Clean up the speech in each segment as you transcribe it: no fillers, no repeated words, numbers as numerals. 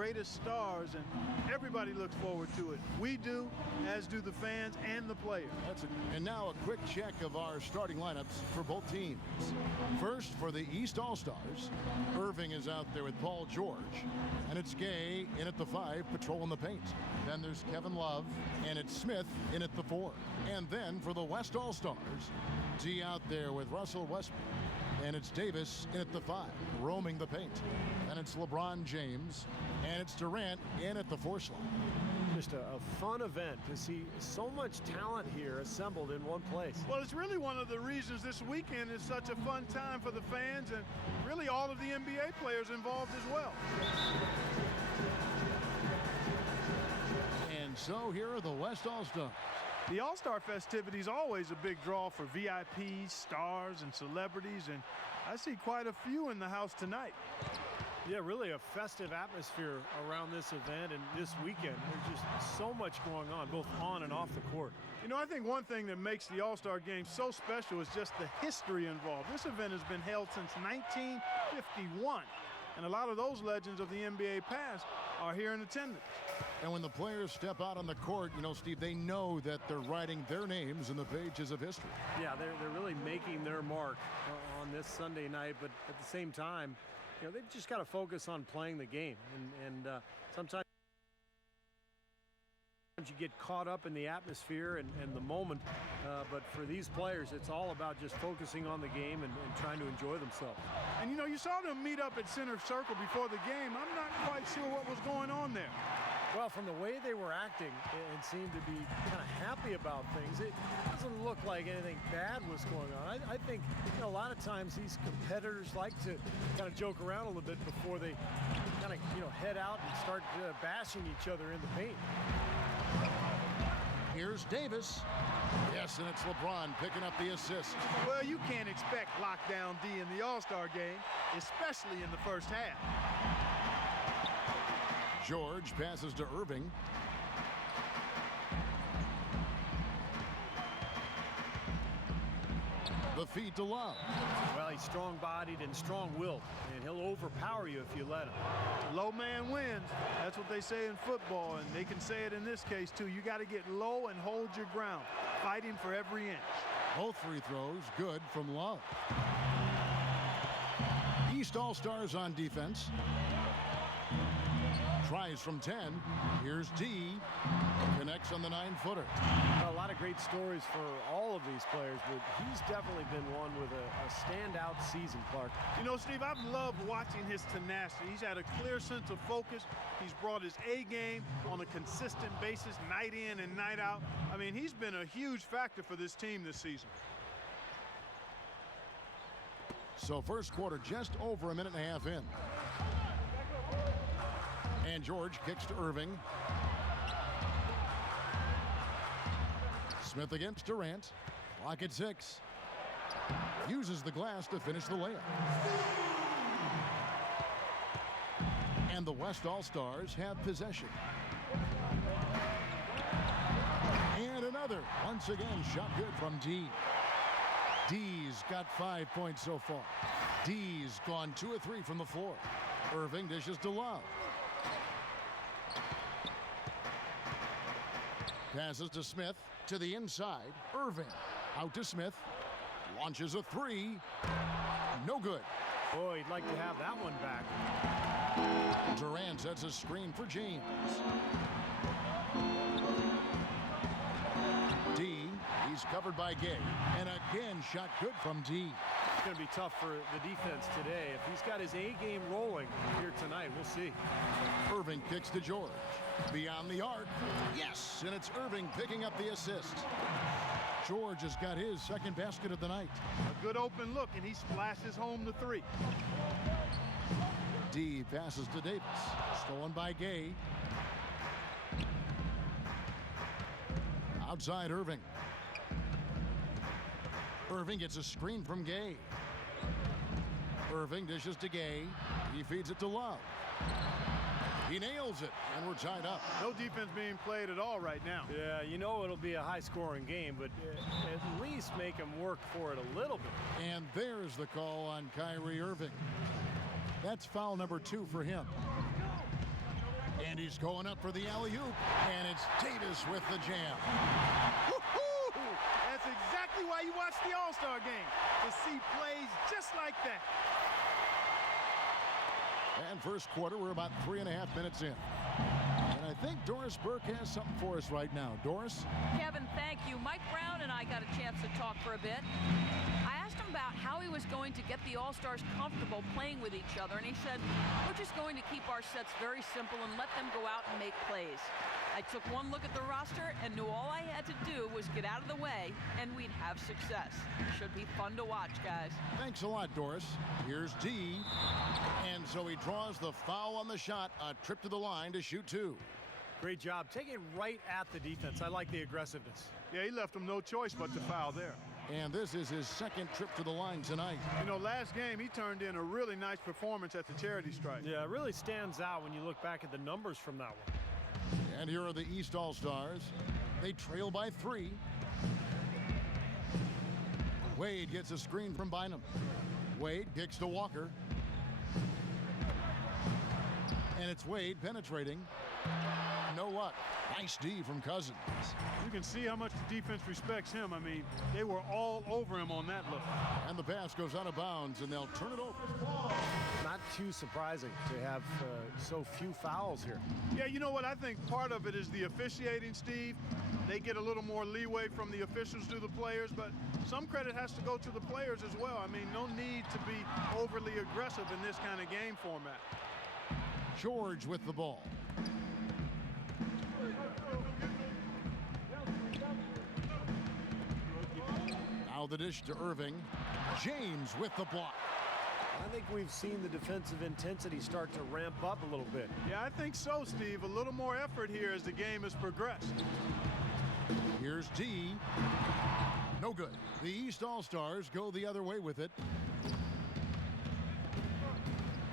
greatest stars, and everybody looks forward to it. We do, as do the fans and the players. And now a quick check of our starting lineups for both teams. First, for the East All-Stars, Irving is out there with Paul George, and it's Gay in at the 5, patrolling the paint. Then there's Kevin Love, and it's Smith in at the 4. And then for the West All-Stars, D out there with Russell Westbrook, and it's Davis in at the 5, roaming the paint. And it's LeBron James, and it's Durant in at the 4 slot. Just a fun event to see so much talent here assembled in one place. Well, it's really one of the reasons this weekend is such a fun time for the fans and really all of the NBA players involved as well. And so here are the West All-Stars. The All-Star festivities always a big draw for VIPs, stars, and celebrities, and I see quite a few in the house tonight. Yeah, really a festive atmosphere around this event and this weekend. There's just so much going on, both on and off the court. You know, I think one thing that makes the All-Star Game so special is just the history involved. This event has been held since 1951, and a lot of those legends of the NBA past are here in attendance. And when the players step out on the court, you know, Steve, they know that they're writing their names in the pages of history. Yeah, they're really making their mark on this Sunday night, but at the same time, you know, they've just got to focus on playing the game. And sometimes you get caught up in the atmosphere and the moment, but for these players, it's all about just focusing on the game and trying to enjoy themselves. And, you know, you saw them meet up at center circle before the game. I'm not quite sure what was going on there. Well, from the way they were acting and seemed to be kind of happy about things, it doesn't look like anything bad was going on. I think, you know, a lot of times these competitors like to kind of joke around a little bit before they kind of, you know, head out and start bashing each other in the paint. Here's Davis. Yes, and it's LeBron picking up the assist. Well, you can't expect lockdown D in the All-Star Game, especially in the first half. George passes to Irving. The feed to Love. Well, he's strong-bodied and strong-willed, and he'll overpower you if you let him. Low man wins. That's what they say in football, and they can say it in this case, too. You got to get low and hold your ground, fighting for every inch. Both free throws good from Love. East All-Stars on defense. Tries from 10. Here's D. Connects on the 9-footer. A lot of great stories for all of these players, but he's definitely been one with a standout season, Clark. You know, Steve, I've loved watching his tenacity. He's had a clear sense of focus. He's brought his A game on a consistent basis, night in and night out. I mean, he's been a huge factor for this team this season. So first quarter just over a minute and a half in. And George kicks to Irving. Smith against Durant. Clock at 6. Uses the glass to finish the layup. And the West All-Stars have possession. And another. Once again, shot good from D. D's got 5 points so far. D's gone 2 of 3 from the floor. Irving dishes to Love. Passes to Smith to the inside. Irving out to Smith. Launches a 3. No good. Boy, he'd like to have that one back. Durant sets a screen for James. D. He's covered by Gay. And again, shot good from D. It's going to be tough for the defense today. If he's got his A game rolling here tonight, we'll see. Irving kicks to George. Beyond the arc. Yes, and it's Irving picking up the assist. George has got his second basket of the night. A good open look, and he splashes home the 3. D passes to Davis. Stolen by Gay. Outside Irving. Irving gets a screen from Gay. Irving dishes to Gay. He feeds it to Love. He nails it, and we're tied up. No defense being played at all right now. Yeah, you know it'll be a high-scoring game, but at least make him work for it a little bit. And there's the call on Kyrie Irving. That's foul number 2 for him. And he's going up for the alley-oop. And it's Davis with the jam. Woo-hoo! That's exactly why you watch the All-Star game, to see plays just like that. And first quarter, we're about 3.5 minutes in. And I think Doris Burke has something for us right now. Doris? Kevin, thank you. Mike Brown and I got a chance to talk for a bit. I asked him about how he was going to get the All-Stars comfortable playing with each other, and he said, we're just going to keep our sets very simple and let them go out and make plays. I took one look at the roster and knew all I had to do was get out of the way, and we'd have success. Should be fun to watch, guys. Thanks a lot, Doris. Here's D. And so he draws the foul on the shot. A trip to the line to shoot two. Great job. Taking it right at the defense. I like the aggressiveness. Yeah, he left him no choice but to foul there. And this is his second trip to the line tonight. You know, last game he turned in a really nice performance at the charity stripe. Yeah, it really stands out when you look back at the numbers from that one. And here are the East All-Stars. They trail by 3. Wade gets a screen from Bynum. Wade kicks to Walker. And it's Wade penetrating. No luck. Nice D from Cousins. You can see how much the defense respects him. I mean, they were all over him on that look. And the pass goes out of bounds, and they'll turn it over. Not too surprising to have so few fouls here. Yeah, you know what? I think part of it is the officiating, Steve. They get a little more leeway from the officials to the players, but some credit has to go to the players as well. I mean, no need to be overly aggressive in this kind of game format. George with the ball. Now the dish to Irving. James with the block. I think we've seen the defensive intensity start to ramp up a little bit. Yeah, I think so, Steve. A little more effort here as the game has progressed. Here's D. No good. The East All-Stars go the other way with it.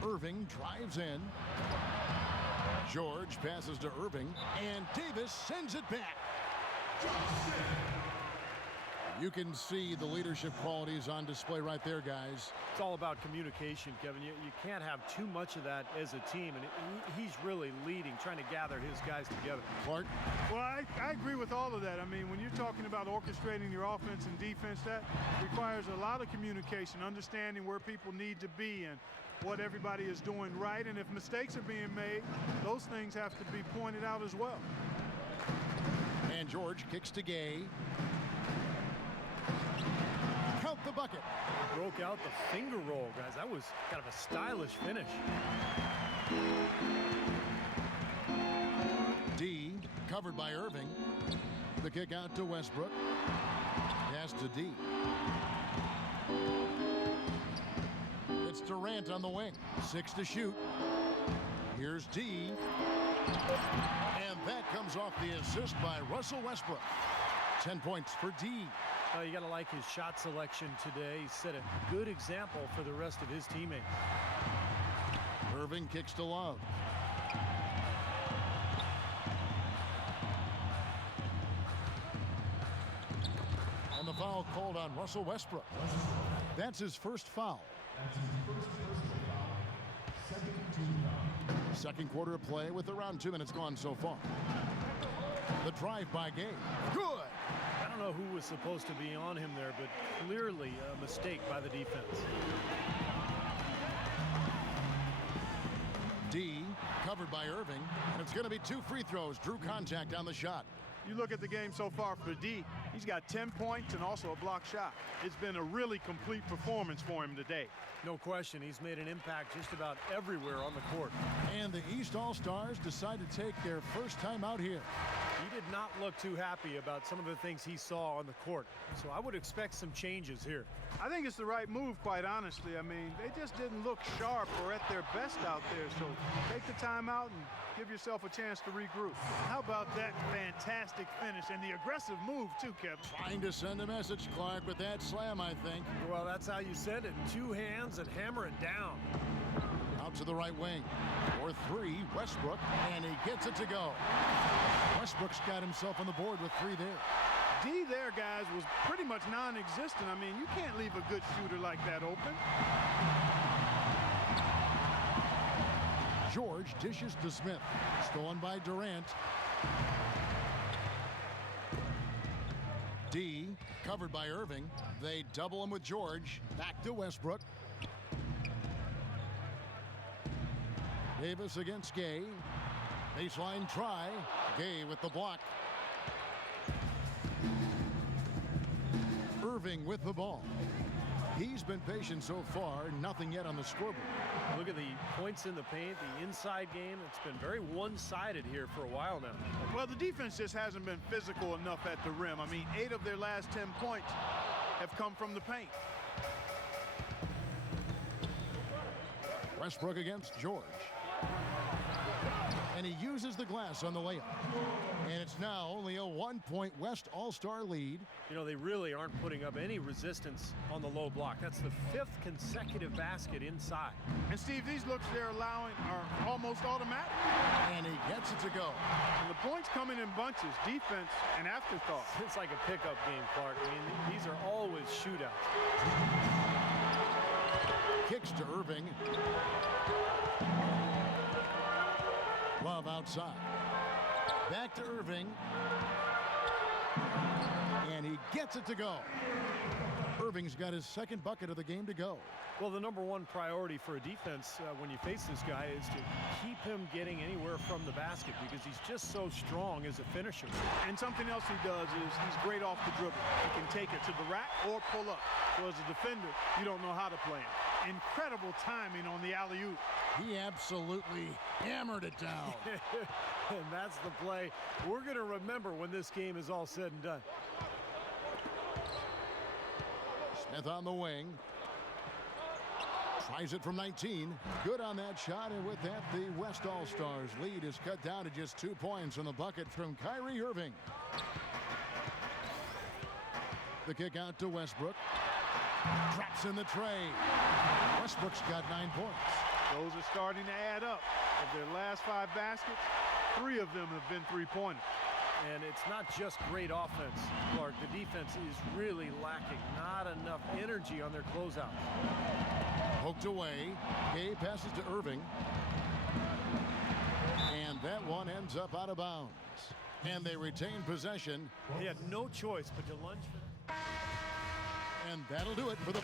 Irving drives in. George passes to Irving, and Davis sends it back. You can see the leadership qualities on display right there, guys. It's all about communication, Kevin. You can't have too much of that as a team, and he's really leading, trying to gather his guys together. Clark? Well, I agree with all of that. I mean, when you're talking about orchestrating your offense and defense, that requires a lot of communication, understanding where people need to be and what everybody is doing right. And if mistakes are being made, those things have to be pointed out as well. And George kicks to Gay. Count the bucket. Broke out the finger roll, guys. That was kind of a stylish finish. D covered by Irving. The kick out to Westbrook. Pass to D. It's Durant on the wing. 6 to shoot. Here's D. And that comes off the assist by Russell Westbrook. 10 points for D. You got to like his shot selection today. He set a good example for the rest of his teammates. Irving kicks to Love. And the foul called on Russell Westbrook. That's his first foul. Second quarter of play with around 2 minutes gone so far. The drive by Gay. Good. I don't know who was supposed to be on him there, but clearly a mistake by the defense. D covered by Irving, and it's going to be 2 free throws. Drew contact on the shot. You look at the game so far for D, he's got 10 points and also a block shot. It's been a really complete performance for him today. No question, he's made an impact just about everywhere on the court. And the East All-Stars decide to take their first time out here. He did not look too happy about some of the things he saw on the court. So I would expect some changes here. I think it's the right move, quite honestly. I mean, they just didn't look sharp or at their best out there. So take the time out and give yourself a chance to regroup. How about that fantastic finish and the aggressive move, too, Kevin? Trying to send a message, Clark, with that slam, I think. Well, that's how you send it. 2 hands and hammer it down. Out to the right wing. For 3, Westbrook, and he gets it to go. Westbrook's got himself on the board with 3 there. D there, guys, was pretty much non-existent. I mean, you can't leave a good shooter like that open. George dishes to Smith. Stolen by Durant. D covered by Irving. They double him with George. Back to Westbrook. Davis against Gay. Baseline try. Gay with the block. Irving with the ball. He's been patient so far. Nothing yet on the scoreboard. Look at the points in the paint, the inside game. It's been very one-sided here for a while now. Well, the defense just hasn't been physical enough at the rim. I mean, 8 of their last 10 points have come from the paint. Westbrook against George. And he uses the glass on the layup. And it's now only a 1-point West All-Star lead. You know, they really aren't putting up any resistance on the low block. That's the 5th consecutive basket inside. And Steve, these looks they're allowing are almost automatic. And he gets it to go. And the points coming in bunches, defense and afterthought. It's like a pickup game, Clark. I mean, these are always shootouts. Kicks to Irving. Love outside. Back to Irving. And he gets it to go. Irving's got his 2nd bucket of the game to go. Well, the #1 priority for a defense when you face this guy is to keep him getting anywhere from the basket because he's just so strong as a finisher. And something else he does is he's great off the dribble. He can take it to the rack or pull up. So as a defender, you don't know how to play him. Incredible timing on the alley-oop. He absolutely hammered it down. And that's the play we're going to remember when this game is all said and done. Smith on the wing. Tries it from 19. Good on that shot, and with that, the West All-Stars lead is cut down to just 2 points on the bucket from Kyrie Irving. The kick out to Westbrook. Drops in the tray. Westbrook's got 9 points. Those are starting to add up. Of their last 5 baskets, 3 of them have been three-pointers. And it's not just great offense, Clark. The defense is really lacking. Not enough energy on their closeout. Poked away. Gay passes to Irving. And that one ends up out of bounds. And they retain possession. They had no choice but to lunge for that. And that'll do it for the...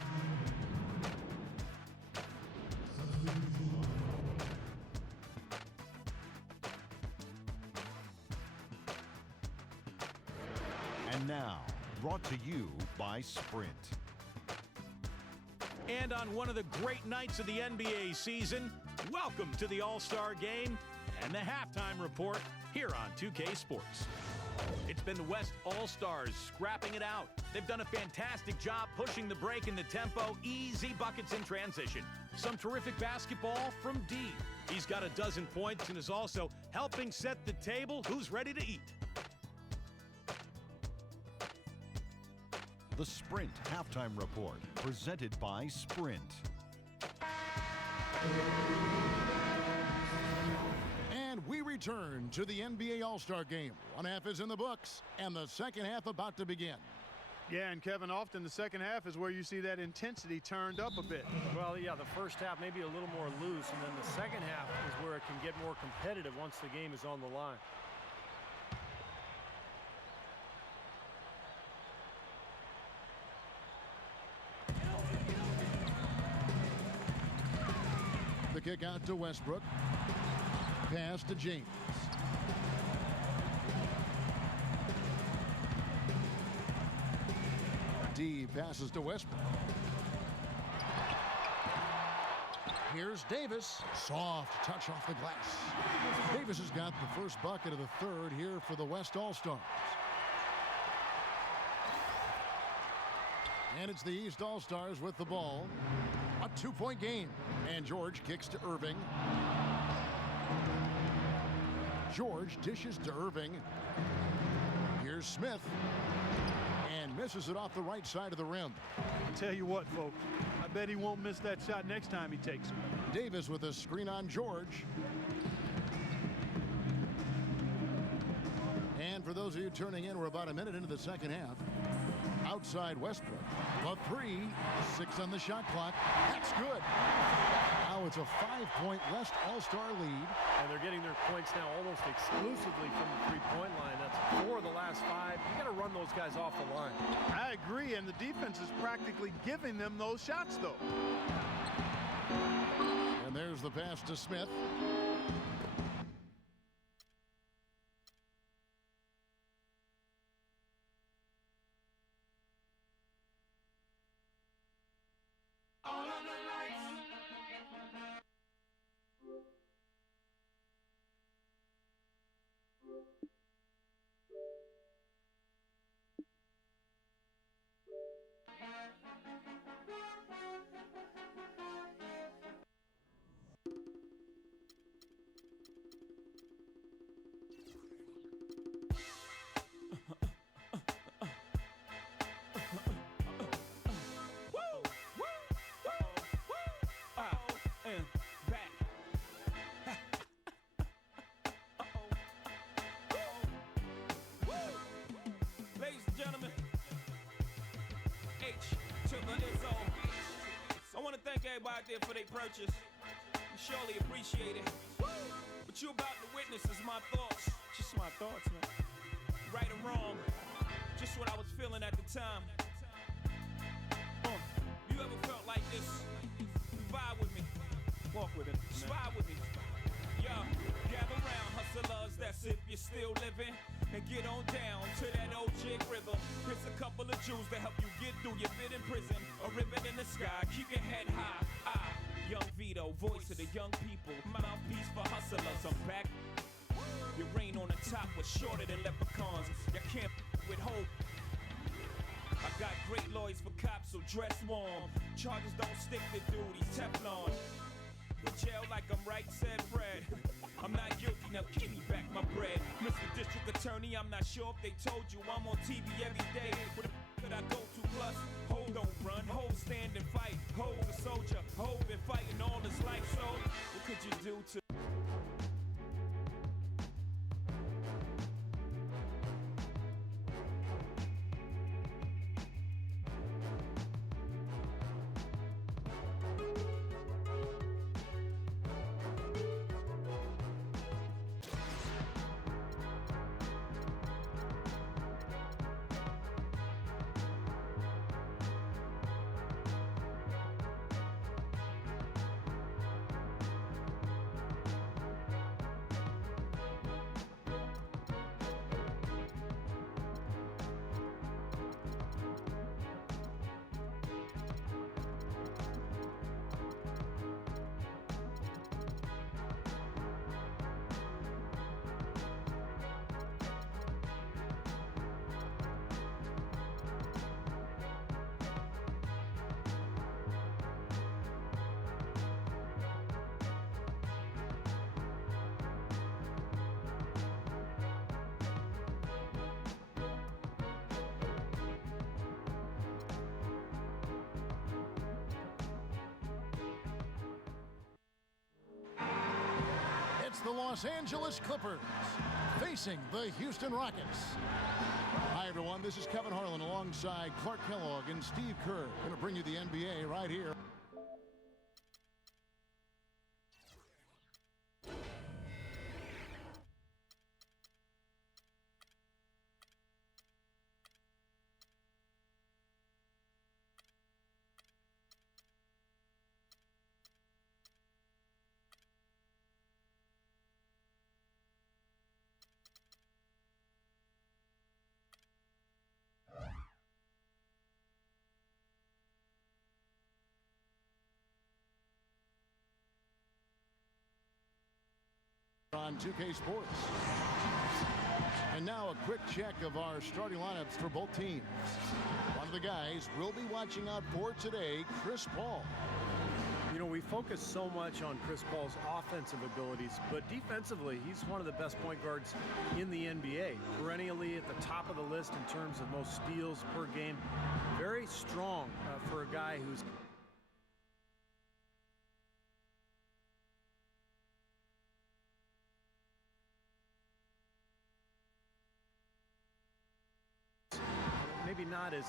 And now, brought to you by Sprint. And on one of the great nights of the NBA season, welcome to the All-Star Game and the halftime report here on 2K Sports. It's been the West All-Stars scrapping it out. They've done a fantastic job pushing the break in the tempo, easy buckets in transition. Some terrific basketball from D. He's got a dozen points and is also helping set the table. Who's ready to eat? The Sprint Halftime Report, presented by Sprint. And we return to the NBA All-Star Game. One half is in the books, and the second half about to begin. Yeah, and Kevin, often the second half is where you see that intensity turned up a bit. Well, yeah, the first half maybe a little more loose, and then the second half is where it can get more competitive once the game is on the line. The kick out to Westbrook. Pass to James. D passes to Westbrook. Here's Davis. Soft touch off the glass. Davis has got the first bucket of the third here for the West All-Stars. And it's the East All-Stars with the ball. A 2-point game. And George kicks to Irving. George dishes to Irving. Here's Smith. And misses it off the right side of the rim. I tell you what, folks, I bet he won't miss that shot next time he takes it. Davis with a screen on George. And for those of you turning in, we're about a minute into the second half. outside Westbrook. The three, 6 on the shot clock. That's good. Now it's a 5-point West All-Star lead. And they're getting their points now almost exclusively from the three-point line. That's 4 of the last 5. You got to run those guys off the line. I agree, and the defense is practically giving them those shots, though. And there's the pass to Smith. Everybody out there for their purchase. We surely appreciate it. What you about to witness is my thoughts. Just my thoughts, man. Right or wrong, just what I was feeling at the time. You ever felt like this? You vibe with me. Walk with it. Just vibe with me. Yo, gather round, hustlers, that's if you're still living. And get on down to that old jig rhythm. Here's a couple of Jews to help you get through your bit in prison. A ribbon in the sky, keep your head high. Young Vito, voice of the young people. Mouthpiece for hustlers, I'm back. Your reign on the top was shorter than leprechauns. You can't with hope. I got great lawyers for cops, so dress warm. Charges don't stick to duties, Teflon. In jail like I'm right, said Fred. I'm not guilty, now give me back my bread. Mr. District Attorney, I'm not sure if they told you I'm on TV every day. Where the could I go to? Plus, Ho don't run, Ho stand and fight. Ho's a soldier, Ho been fighting all his life. So, what could you do to The Los Angeles Clippers facing the Houston Rockets. Hi, everyone. This is Kevin Harlan alongside Clark Kellogg and Steve Kerr. Going to bring you the NBA right here. On 2K Sports. And now a quick check of our starting lineups for both teams. One of the guys we'll be watching out for today, Chris Paul. You know, we focus so much on Chris Paul's offensive abilities, but defensively, he's one of the best point guards in the NBA. Perennially at the top of the list in terms of most steals per game. Very strong for a guy who's maybe not as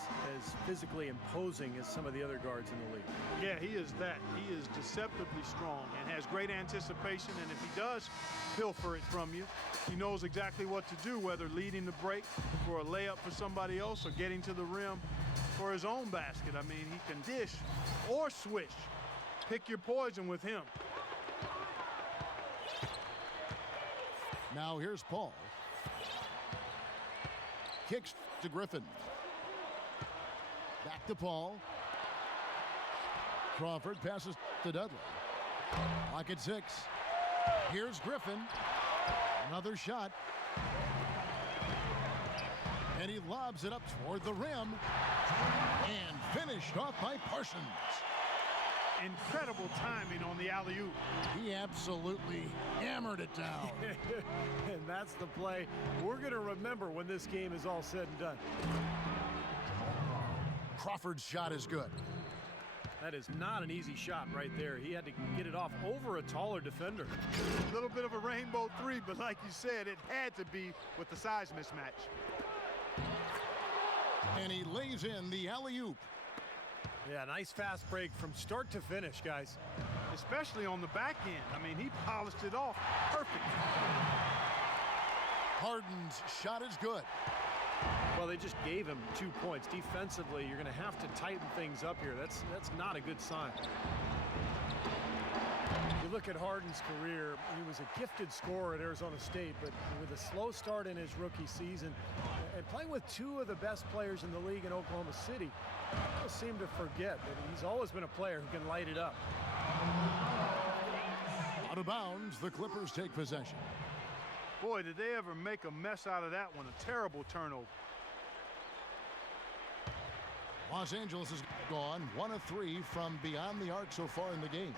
physically imposing as some of the other guards in the league. Yeah, he is that. He is deceptively strong and has great anticipation, and if he does pilfer it from you, he knows exactly what to do, whether leading the break for a layup for somebody else or getting to the rim for his own basket. I mean, he can dish or switch. Pick your poison with him. Now here's Paul. Kicks to Griffin. Back to Paul. Crawford passes to Dudley. Lock at 6. Here's Griffin. Another shot. And he lobs it up toward the rim. And finished off by Parsons. Incredible timing on the alley-oop. He absolutely hammered it down. And that's the play we're going to remember when this game is all said and done. Crawford's shot is good. That is not an easy shot right there. He had to get it off over a taller defender. A little bit of a rainbow three, but like you said, it had to be with the size mismatch. And he lays in the alley-oop. Yeah, nice fast break from start to finish, guys. Especially on the back end. I mean, he polished it off perfect. Harden's shot is good. Well, they just gave him 2 points. Defensively, you're going to have to tighten things up here. That's not a good sign. You look at Harden's career, he was a gifted scorer at Arizona State, but with a slow start in his rookie season and playing with 2 of the best players in the league in Oklahoma City, people seem to forget that he's always been a player who can light it up. Out of bounds, the Clippers take possession. Boy, did they ever make a mess out of that one. A terrible turnover. Los Angeles has gone 1 of 3 from beyond the arc so far in the game.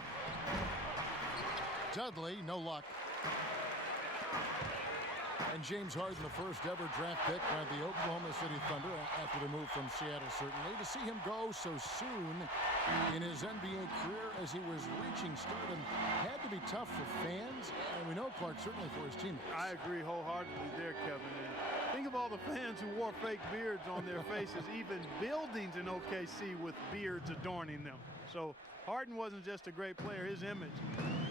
Dudley, no luck. And James Harden, the first ever draft pick by the Oklahoma City Thunder after the move from Seattle, certainly. To see him go so soon in his NBA career as he was reaching stardom had to be tough for fans, and we know, Clark, certainly for his teammates. I agree wholeheartedly there, Kevin. And think of all the fans who wore fake beards on their faces, even buildings in OKC with beards adorning them. So Harden wasn't just a great player. His image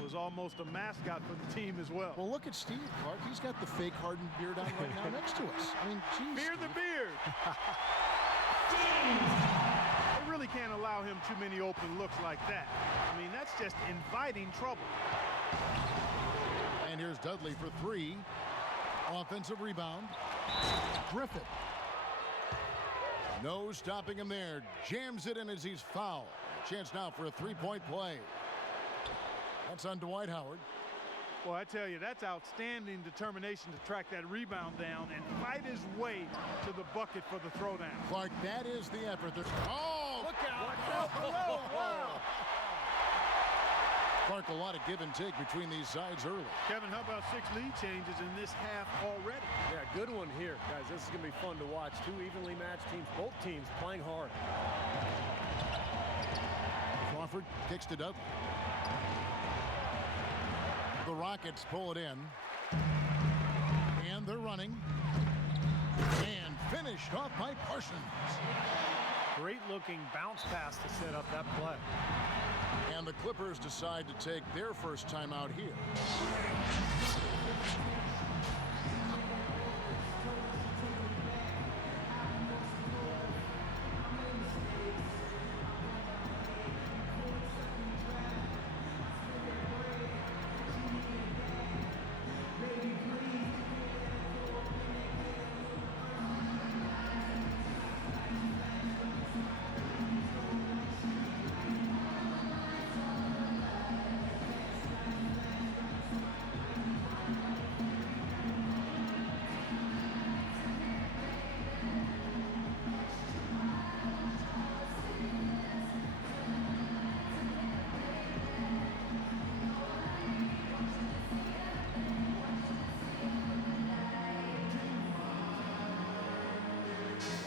was almost a mascot for the team as well. Well, look at Steve, Clark. He's got the fake Harden beard on right now next to us. I mean, geez. Fear the beard. They really can't allow him too many open looks like that. I mean, that's just inviting trouble. And here's Dudley for 3. Offensive rebound. Griffin. No stopping him there. Jams it in as he's fouled. Chance now for a 3-point play. That's on Dwight Howard. Well, I tell you, that's outstanding determination to track that rebound down and fight his way to the bucket for the throwdown. Clark, that is the effort. Oh! Look out! Oh, wow. Clark, a lot of give and take between these sides early. Kevin, how about 6 lead changes in this half already? Yeah, good one here. Guys, this is going to be fun to watch. 2 evenly matched teams, both teams playing hard. Crawford kicks to Dudley. The Rockets pull it in. And they're running. And finished off by Parsons. Great looking bounce pass to set up that play. And the Clippers decide to take their first timeout here.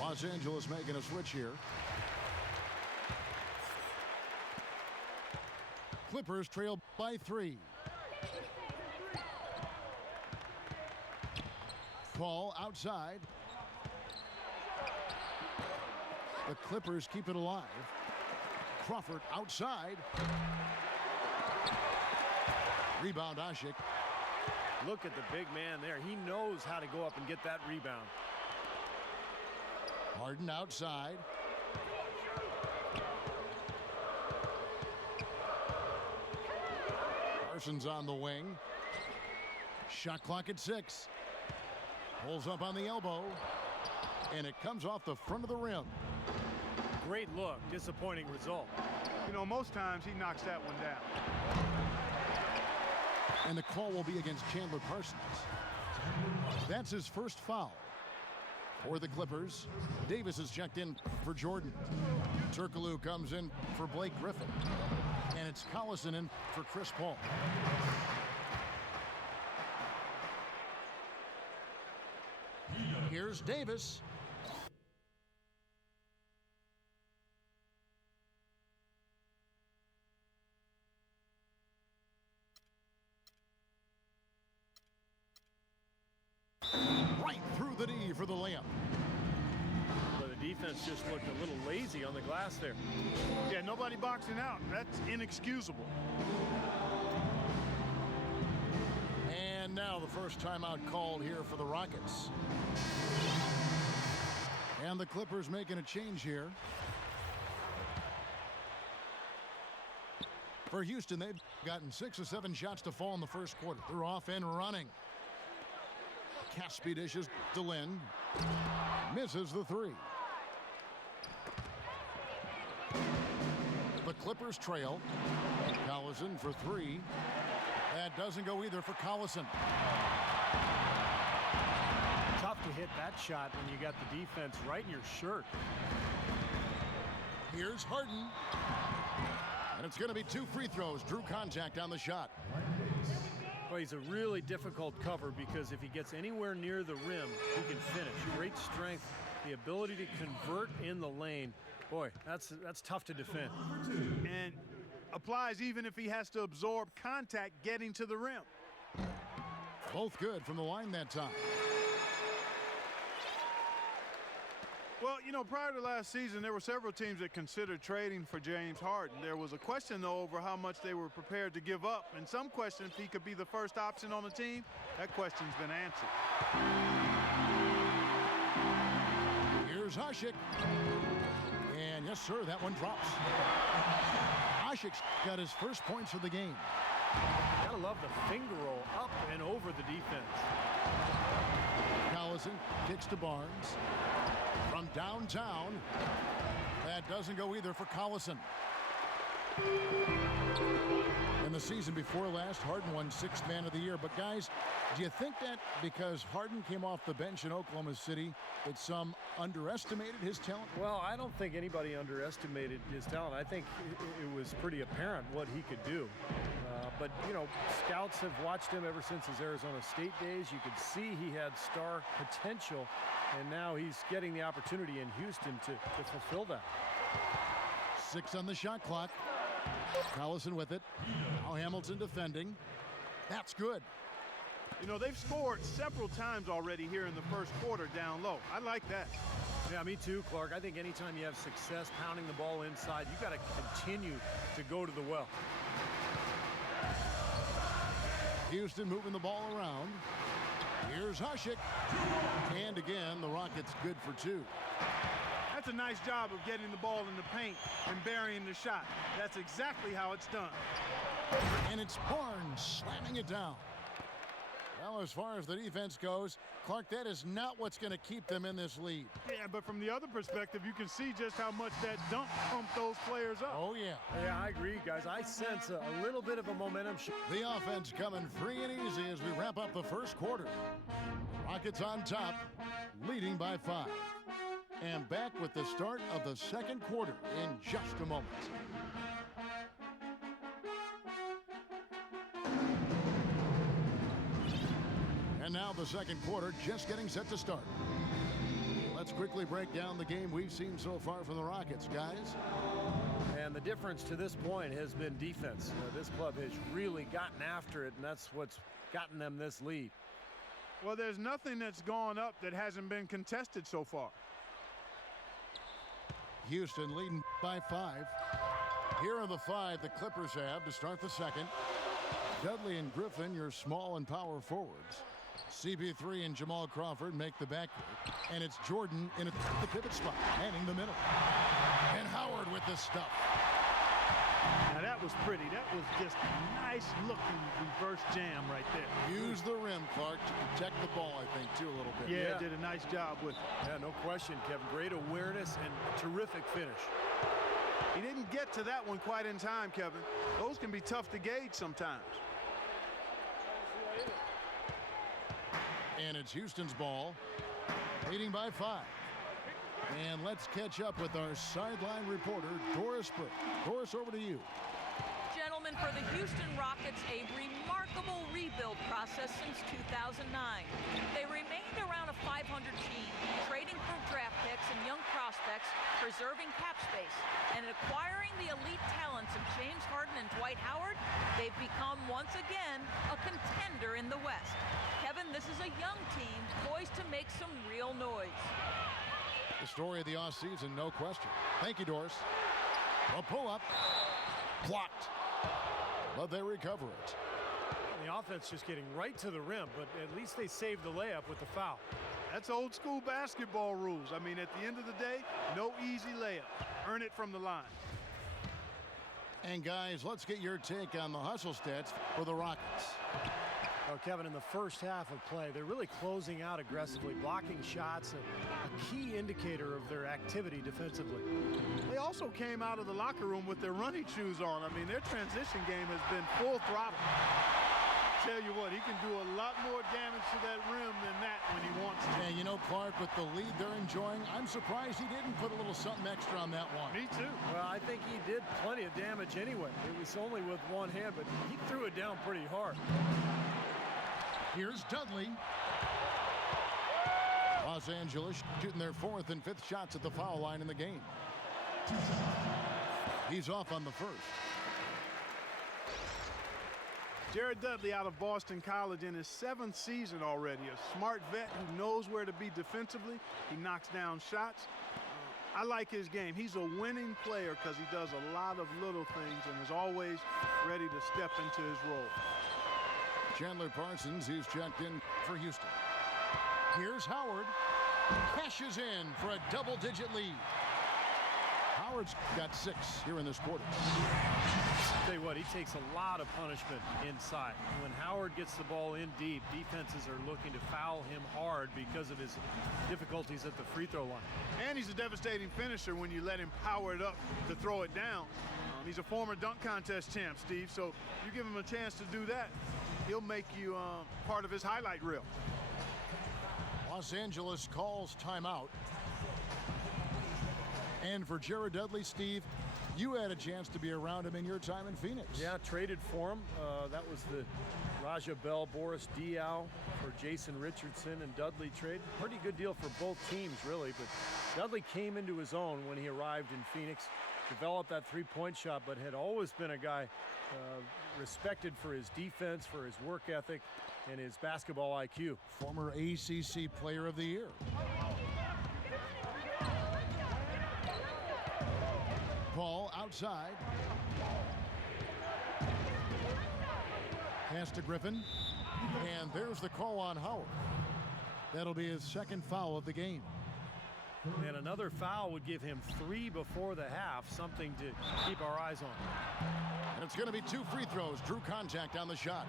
Los Angeles making a switch here. Clippers trail by 3. Paul outside. The Clippers keep it alive. Crawford outside. Rebound, Ashik. Look at the big man there. He knows how to go up and get that rebound. Harden outside. Parsons on the wing. Shot clock at 6. Pulls up on the elbow. And it comes off the front of the rim. Great look. Disappointing result. You know, most times he knocks that one down. And the call will be against Chandler Parsons. That's his first foul. For the Clippers, Davis is checked in for Jordan. Turkoglu comes in for Blake Griffin. And it's Collison in for Chris Paul. Here's Davis. Right through the knee for the layup. But the defense just looked a little lazy on the glass there. Yeah, nobody boxing out. That's inexcusable. And now the first timeout called here for the Rockets. And the Clippers making a change here. For Houston, they've gotten 6 or 7 shots to fall in the first quarter. They're off and running. Caspi dishes to Lynn. Misses the 3. The Clippers trail. Collison for 3. That doesn't go either for Collison. Tough to hit that shot when you got the defense right in your shirt. Here's Harden. And it's going to be 2 free throws. Drew contact on the shot. Well, he's a really difficult cover because if he gets anywhere near the rim, he can finish. Great strength, the ability to convert in the lane. Boy, that's tough to defend. And applies even if he has to absorb contact getting to the rim. Both good from the line that time. Well, you know, prior to last season, there were several teams that considered trading for James Harden. There was a question, though, over how much they were prepared to give up, and some question if he could be the first option on the team. That question's been answered. Here's Ashik. And yes, sir, that one drops. Ashik's got his first points of the game. Gotta love the finger roll up and over the defense. Collison kicks to Barnes. From downtown. That doesn't go either for Collison. In the season before last, Harden won 6th Man of the Year. But guys, do you think that because Harden came off the bench in Oklahoma City, that some underestimated his talent? Well, I don't think anybody underestimated his talent. I think it was pretty apparent what he could do. But, you know, scouts have watched him ever since his Arizona State days. You could see he had star potential, and now he's getting the opportunity in Houston to fulfill that. 6 on the shot clock. Collison with it. Now Hamilton defending. That's good. You know, they've scored several times already here in the first quarter down low. I like that. Yeah, me too, Clark. I think anytime you have success pounding the ball inside, you got to continue to go to the well. Houston moving the ball around. Here's Ashik. And again, the Rockets good for 2. That's a nice job of getting the ball in the paint and burying the shot. That's exactly how it's done. And it's Barnes slamming it down. Well, as far as the defense goes, Clark, that is not what's going to keep them in this lead. Yeah, but from the other perspective, you can see just how much that dunk pumped those players up. Oh, yeah. Yeah, I agree, guys. I sense a little bit of a momentum shift. The offense coming free and easy as we wrap up the first quarter. Rockets on top, leading by 5. And back with the start of the second quarter in just a moment. And now the second quarter just getting set to start. Let's quickly break down the game we've seen so far from the Rockets, guys. And the difference to this point has been defense. This club has really gotten after it, and that's what's gotten them this lead. Well, there's nothing that's gone up that hasn't been contested so far. Houston leading by 5. Here are the 5 the Clippers have to start the second. Dudley and Griffin, your small and power forwards. CP3 and Jamal Crawford make the backcourt. And it's Jordan in the pivot spot, manning the middle. And Howard with the stuff. Now that was pretty. That was just a nice looking reverse jam right there. Use the rim, Clark, to protect the ball, I think, too, a little bit. Yeah, did a nice job with it. Yeah, no question, Kevin. Great awareness and a terrific finish. He didn't get to that one quite in time, Kevin. Those can be tough to gauge sometimes. And it's Houston's ball, leading by 5. And let's catch up with our sideline reporter, Doris Burke. Doris, over to you. Gentlemen, for the Houston Rockets, a remarkable rebuild process since 2009. They remained around a 500 team, trading for draft picks and young prospects, preserving cap space, and acquiring the elite talents of James Harden and Dwight Howard. They've become, once again, a contender in the West. Kevin, this is a young team poised to make some real noise. The story of the offseason, no question. Thank you, Doris. A pull-up, blocked, but they recover it. The offense just getting right to the rim, but at least they saved the layup with the foul. That's old school basketball rules. I mean, at the end of the day, no easy layup. Earn it from the line. And guys, let's get your take on the hustle stats for the Rockets. Well, Kevin, in the first half of play, they're really closing out aggressively, blocking shots, a key indicator of their activity defensively. They also came out of the locker room with their running shoes on. I mean, their transition game has been full throttle. Tell you what, he can do a lot more damage to that rim than that when he wants to. And you know, Clark, with the lead they're enjoying, I'm surprised he didn't put a little something extra on that one. Me too. Well, I think he did plenty of damage anyway. It was only with one hand, but he threw it down pretty hard. Here's Dudley. Los Angeles shooting their 4th and 5th shots at the foul line in the game. He's off on the first. Jared Dudley out of Boston College in his 7th season already. A smart vet who knows where to be defensively. He knocks down shots. I like his game. He's a winning player because he does a lot of little things and is always ready to step into his role. Chandler Parsons, who's checked in for Houston. Here's Howard. Cashes in for a double-digit lead. Howard's got 6 here in this quarter. I'll tell you what, he takes a lot of punishment inside. When Howard gets the ball in deep, defenses are looking to foul him hard because of his difficulties at the free throw line. And he's a devastating finisher when you let him power it up to throw it down. He's a former dunk contest champ, Steve, so you give him a chance to do that, he'll make you part of his highlight reel. Los Angeles calls timeout. And for Jared Dudley, Steve, you had a chance to be around him in your time in Phoenix. Yeah, traded for him. That was the Raja Bell, Boris Diaw for Jason Richardson and Dudley trade. Pretty good deal for both teams, really. But Dudley came into his own when he arrived in Phoenix, developed that three-point shot, but had always been a guy respected for his defense, for his work ethic, and his basketball IQ. Former ACC Player of the Year. Paul outside. Pass to Griffin. And there's the call on Howard. That'll be his 2nd foul of the game. And another foul would give him 3 before the half, something to keep our eyes on. And it's going to be 2 free throws. Drew contact on the shot.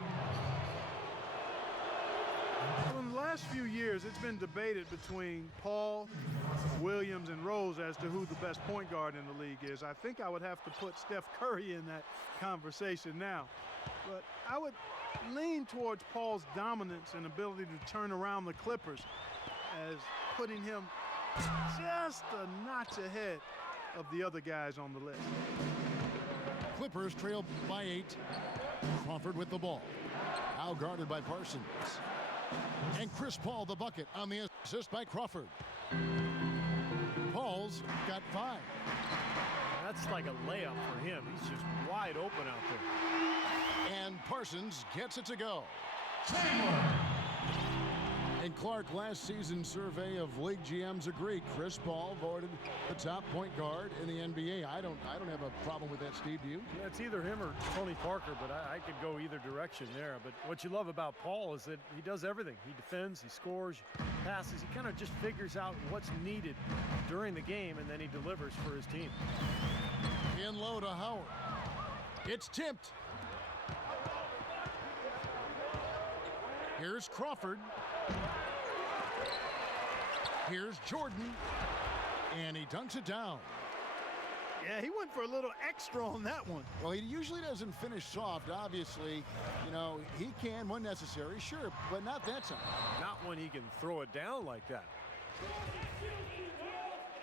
Well, in the last few years, it's been debated between Paul, Williams, and Rose as to who the best point guard in the league is. I think I would have to put Steph Curry in that conversation now. But I would lean towards Paul's dominance and ability to turn around the Clippers as putting him just a notch ahead of the other guys on the list. Clippers trail by 8. Crawford with the ball. Now guarded by Parsons. And Chris Paul the bucket on the assist by Crawford. Paul's got 5. That's like a layup for him. He's just wide open out there. And Parsons gets it to go. And Clark last season's survey of league GMs agree. Chris Paul voted the top point guard in the NBA. I don't have a problem with that, Steve. Do you? Yeah, it's either him or Tony Parker, but I could go either direction there. But what you love about Paul is that he does everything. He defends, he scores, passes. He kind of just figures out what's needed during the game, and then he delivers for his team. In low to Howard. It's tipped. Here's Crawford. Here's Jordan. And he dunks it down. Yeah, he went for a little extra on that one. Well, he usually doesn't finish soft, obviously. You know, he can when necessary, sure, but not that time. Not when he can throw it down like that.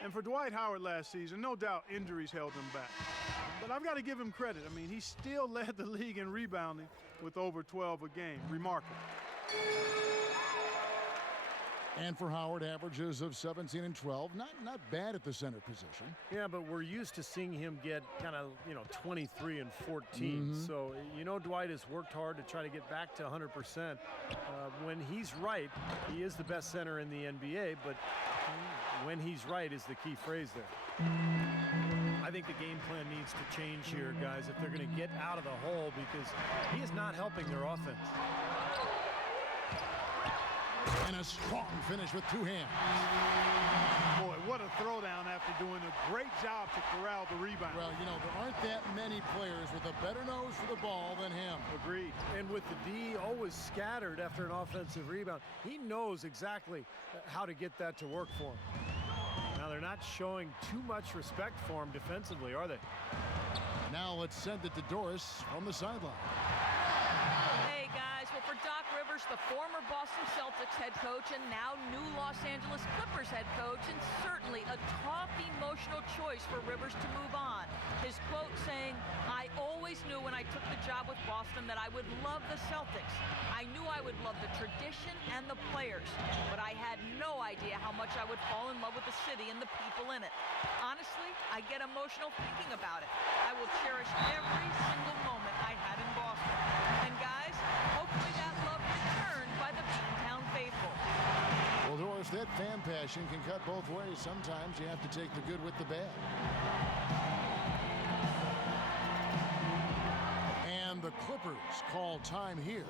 And for Dwight Howard last season, no doubt injuries held him back. But I've got to give him credit. I mean, he still led the league in rebounding with over 12 a game. Remarkable. And for Howard, averages of 17 and 12. Not bad at the center position. Yeah, but we're used to seeing him get kind of, 23 and 14. So, Dwight has worked hard to try to get back to 100%. When he's right, he is the best center in the NBA, but when he's right is the key phrase there. I think the game plan needs to change here, guys, if they're going to get out of the hole, because he is not helping their offense. And a strong finish with two hands. Boy, what a throwdown after doing a great job to corral the rebound. Well, there aren't that many players with a better nose for the ball than him. Agreed. And with the D always scattered after an offensive rebound, he knows exactly how to get that to work for him. Now, they're not showing too much respect for him defensively, are they? Now let's send it to Doris from the sideline. Hey, guys. Well, for Doc Rivers, the former Boston Celtics head coach and now new Los Angeles Clippers head coach, and certainly a tough emotional choice for Rivers to move on. His quote saying, "I always knew when I took the job with Boston that I would love the Celtics. I knew I would love the tradition and the players, but I had no idea how much I would fall in love with the city and the people in it. Honestly, I get emotional thinking about it. I will cherish every single moment I had in Boston. And guys, hopefully that love returned by the Beantown faithful." Well, Doris, that fan passion can cut both ways. Sometimes you have to take the good with the bad. And the Clippers call time here.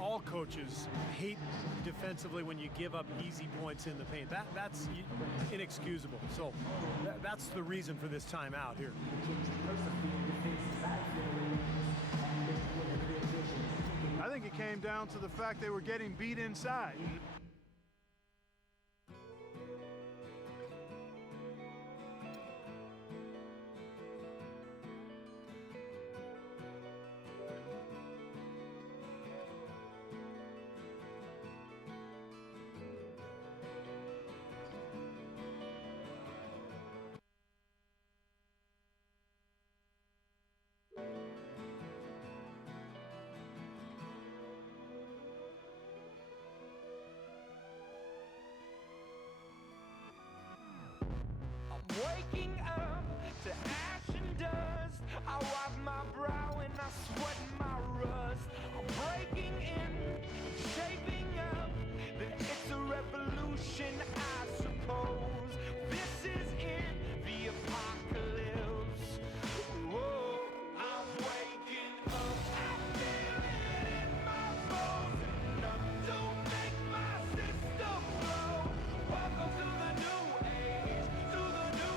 All coaches hate defensively when you give up easy points in the paint. That's inexcusable. So that's the reason for this timeout here. I think it came down to the fact they were getting beat inside. Waking up to ash and dust. I wipe my brow and I sweat my rust. I'm breaking in, shaping up. Then it's a revolution, I suppose. This is in the apocalypse. Whoa, I'm waking up. I feel it in my bones. Enough to make my system blow. Welcome to the new age, to the new.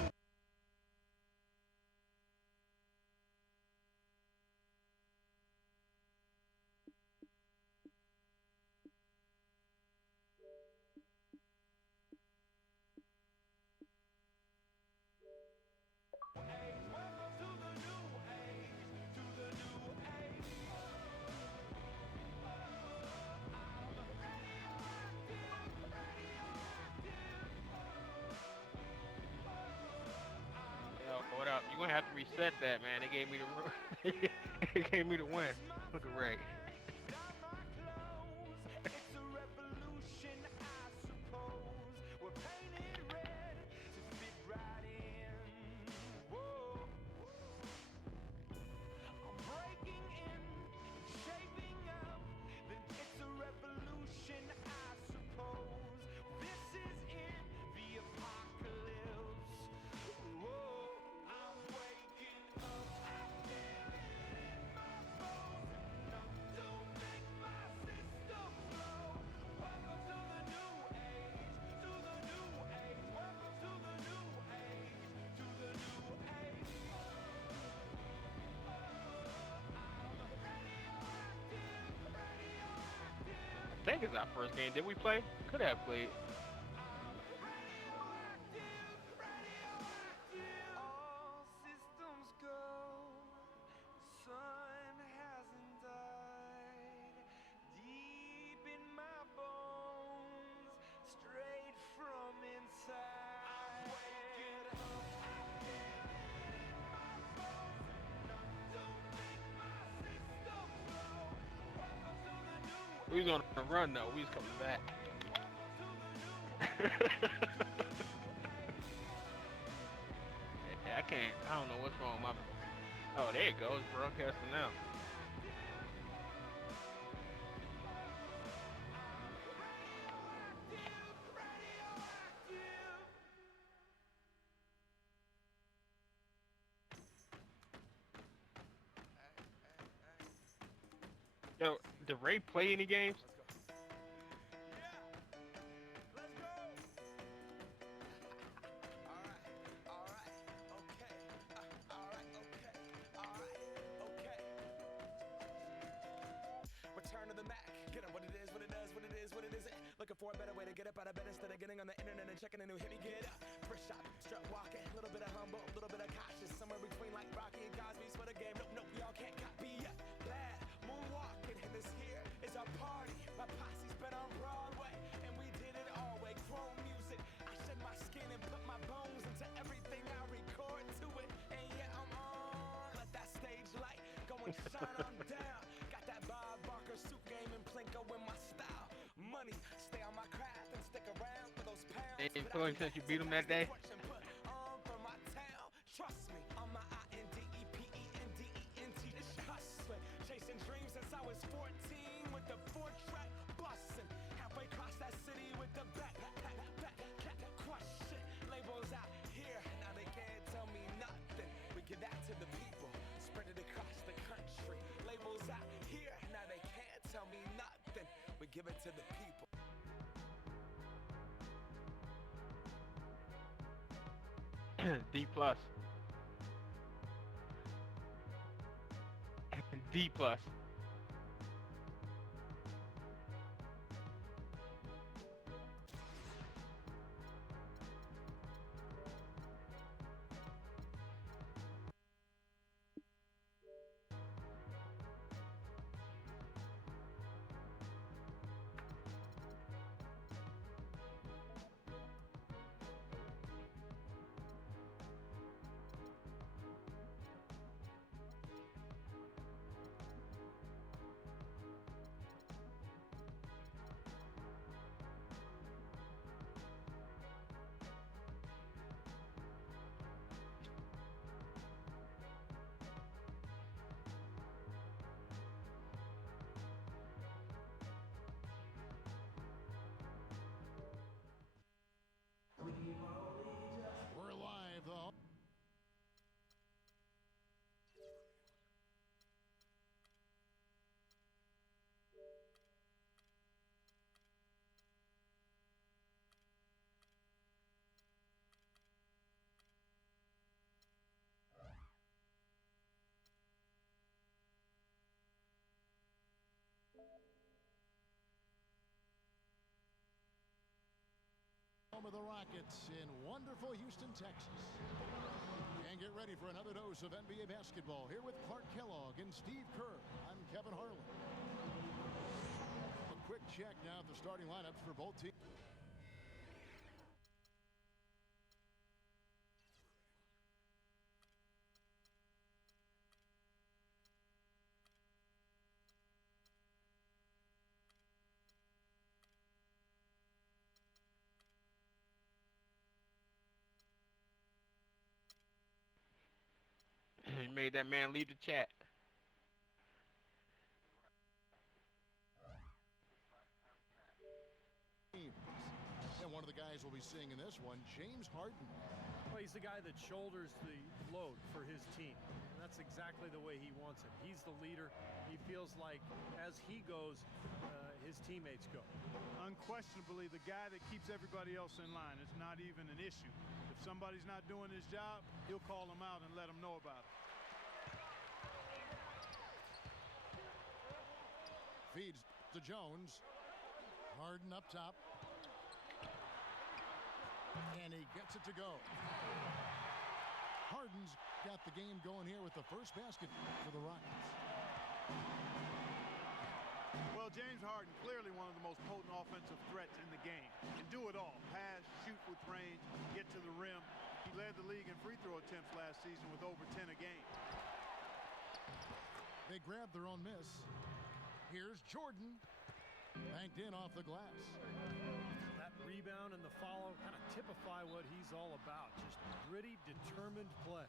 What up? You're gonna have to reset that, man. They gave me the they gave me the win. Looking right. It's a revolution, I suppose. We're painted red to fit right in. Whoa. I'm breaking in, think it's our first game. Did we play? Could have played. We was on a run though. We was coming back. Yeah, I can't. I don't know what's wrong with my. Oh, there it goes. Broadcasting now. Yo, did Ray play any games? Return to the Mac, get up what it is, what it does, what it is, what it isn't. Looking for a better way to get up out of bed instead of getting on the internet and checking a new hit. Me get up, first shot, strut walking, a little bit of humble, a little bit of cautious, somewhere between like Rocky and Cosby's for the game. Nope, nope, y'all can't copy yet. Bad moonwalking, and this here is our party. My posse's been on Broadway, and we did it all way. Chrome music, I shed my skin and put my bones into everything I record to it. And yeah, I'm on. Let that stage light go and shine on down. Got that Bob Barker suit game and Plinko in my style. Money, stay on my craft and stick around for those pounds. They didn't feel like since you beat him that day. Trust me, on my INDEPENDENT. It's hustling, chasing dreams since I was 14 with the 4-track bustin'. Halfway across that city with the back, crush shit. Labels out here, now they can't tell me nothing. We give that to the people, spread it across the country. Labels out here, now they can't tell me nothing. We give it to the people. D plus. D plus. We're live, though. Home of the Rockets in wonderful Houston, Texas. And get ready for another dose of NBA basketball here with Clark Kellogg and Steve Kerr. I'm Kevin Harlan. A quick check now at the starting lineups for both teams. He made that man leave the chat. And one of the guys we'll be seeing in this one, James Harden. Well, he's the guy that shoulders the load for his team. And that's exactly the way he wants it. He's the leader. He feels like as he goes, his teammates go. Unquestionably, the guy that keeps everybody else in line. It's not even an issue. If somebody's not doing his job, he'll call them out and let them know about it. Feeds to Jones. Harden up top. And he gets it to go. Harden's got the game going here with the first basket for the Rockets. Well, James Harden, clearly one of the most potent offensive threats in the game. Can do it all. Pass, shoot with range, get to the rim. He led the league in free throw attempts last season with over 10 a game. They grabbed their own miss. Here's Jordan. Banked in off the glass. That rebound and the follow kind of typify what he's all about. Just gritty, determined play.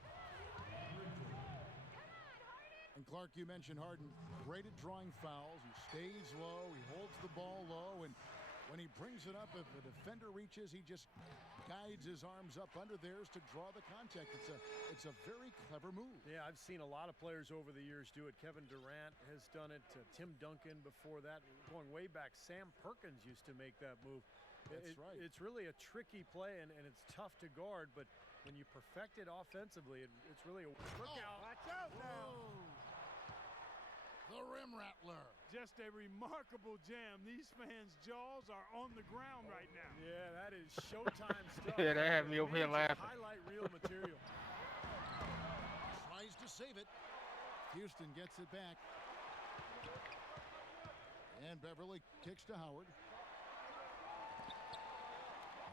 And Clark, you mentioned Harden, great at drawing fouls. He stays low, he holds the ball low, and when he brings it up, if a defender reaches, he just guides his arms up under theirs to draw the contact. It's a very clever move. Yeah, I've seen a lot of players over the years do it. Kevin Durant has done it. Tim Duncan before that. Going way back, Sam Perkins used to make that move. That's right. It's really a tricky play, and it's tough to guard, but when you perfect it offensively, it's really a look out. Watch out now. The rim rattler. Just a remarkable jam. These fans' jaws are on the ground right now. Yeah, that is Showtime stuff. Yeah, that had me over here laughing. Highlight reel material. Tries to save it. Houston gets it back. And Beverly kicks to Howard.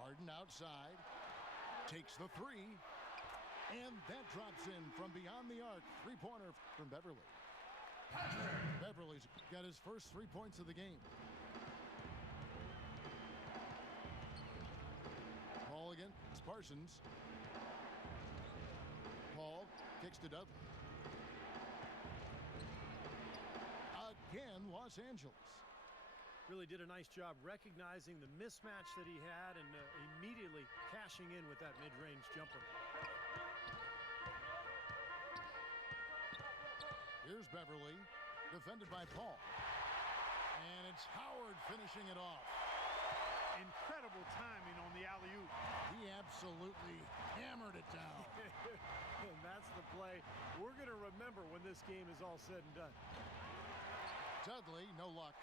Harden outside. Takes the three. And that drops in from beyond the arc. Three-pointer from Beverly. Beverly's got his first 3 points of the game. Paul against Parsons. Paul kicks to Dudley. Again, Los Angeles. Really did a nice job recognizing the mismatch that he had and immediately cashing in with that mid-range jumper. Here's Beverly, defended by Paul. And it's Howard finishing it off. Incredible timing on the alley-oop. He absolutely hammered it down. And that's the play we're going to remember when this game is all said and done. Dudley, no luck.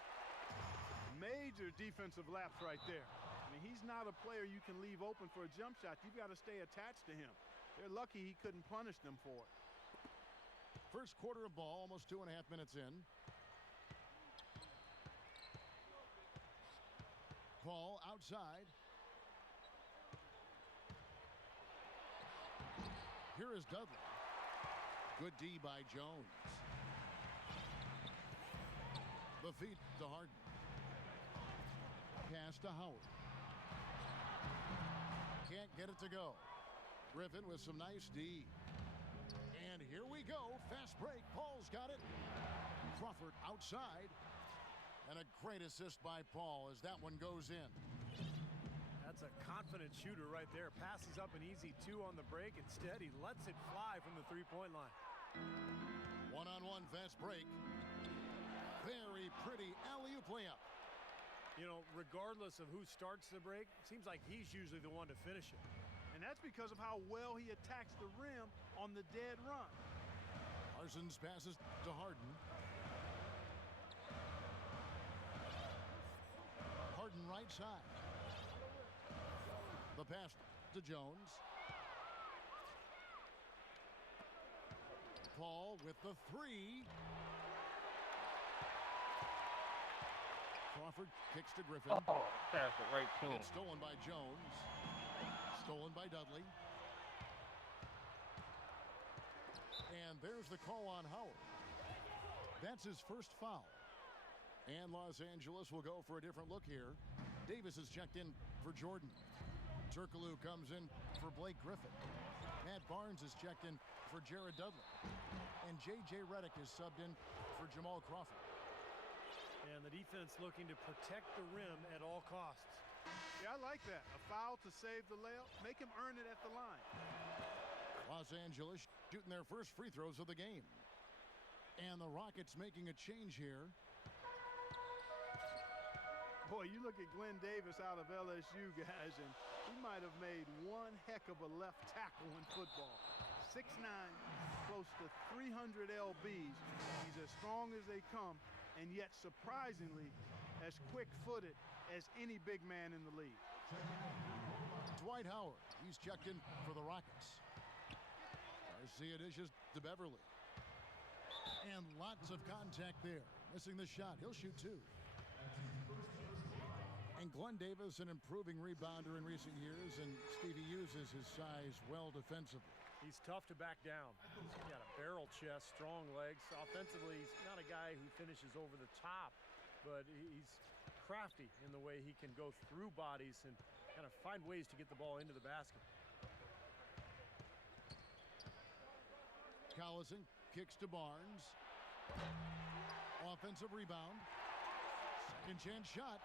Major defensive lapse right there. I mean, he's not a player you can leave open for a jump shot. You've got to stay attached to him. They're lucky he couldn't punish them for it. First quarter of ball, almost 2.5 minutes in. Paul outside. Here is Dudley. Good D by Jones. The feed to Harden. Pass to Howard. Can't get it to go. Griffin with some nice D. And here we go. Fast break. Paul's got it. Crawford outside. And a great assist by Paul as that one goes in. That's a confident shooter right there. Passes up an easy two on the break. Instead, he lets it fly from the three-point line. One-on-one fast break. Very pretty alley-oop layup. You know, regardless of who starts the break, it seems like he's usually the one to finish it. And that's because of how well he attacks the rim on the dead run. Parsons passes to Harden. Harden right side. The pass to Jones. Paul with the three. Crawford kicks to Griffin. Oh, pass it right to him. It's stolen by Jones. Stolen by Dudley. And there's the call on Howard. That's his first foul. And Los Angeles will go for a different look here. Davis is checked in for Jordan. Turkoglu comes in for Blake Griffin. Matt Barnes is checked in for Jared Dudley. And J.J. Redick is subbed in for Jamal Crawford. And the defense looking to protect the rim at all costs. Yeah, I like that. A foul to save the layup. Make him earn it at the line. Los Angeles shooting their first free throws of the game. And the Rockets making a change here. Boy, you look at Glenn Davis out of LSU, guys, and he might have made one heck of a left tackle in football. 6'9", close to 300 lbs. He's as strong as they come, and yet surprisingly, as quick-footed as any big man in the league. Dwight Howard, he's checked in for the Rockets. Garcia dishes to Beverly. And lots of contact there. Missing the shot. He'll shoot two. And Glenn Davis, an improving rebounder in recent years, and Stevie uses his size well defensively. He's tough to back down. He's got a barrel chest, strong legs. Offensively, he's not a guy who finishes over the top, but he's crafty in the way he can go through bodies and kind of find ways to get the ball into the basket. Collison kicks to Barnes. Offensive rebound. Second chance shot.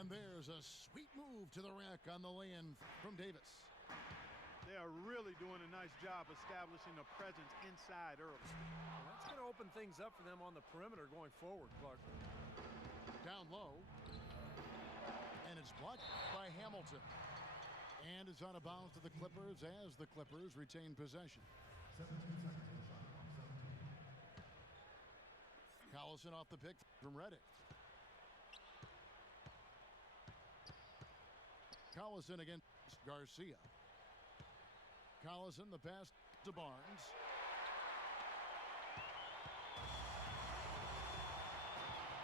And there's a sweet move to the rack on the lay-in from Davis. They are really doing a nice job establishing a presence inside early. And that's going to open things up for them on the perimeter going forward, Clark. Down low. And it's blocked by Hamilton. And it's out of bounds to the Clippers as the Clippers retain possession. Collison off the pick from Reddick. Collison against Garcia. Collison, the pass to Barnes.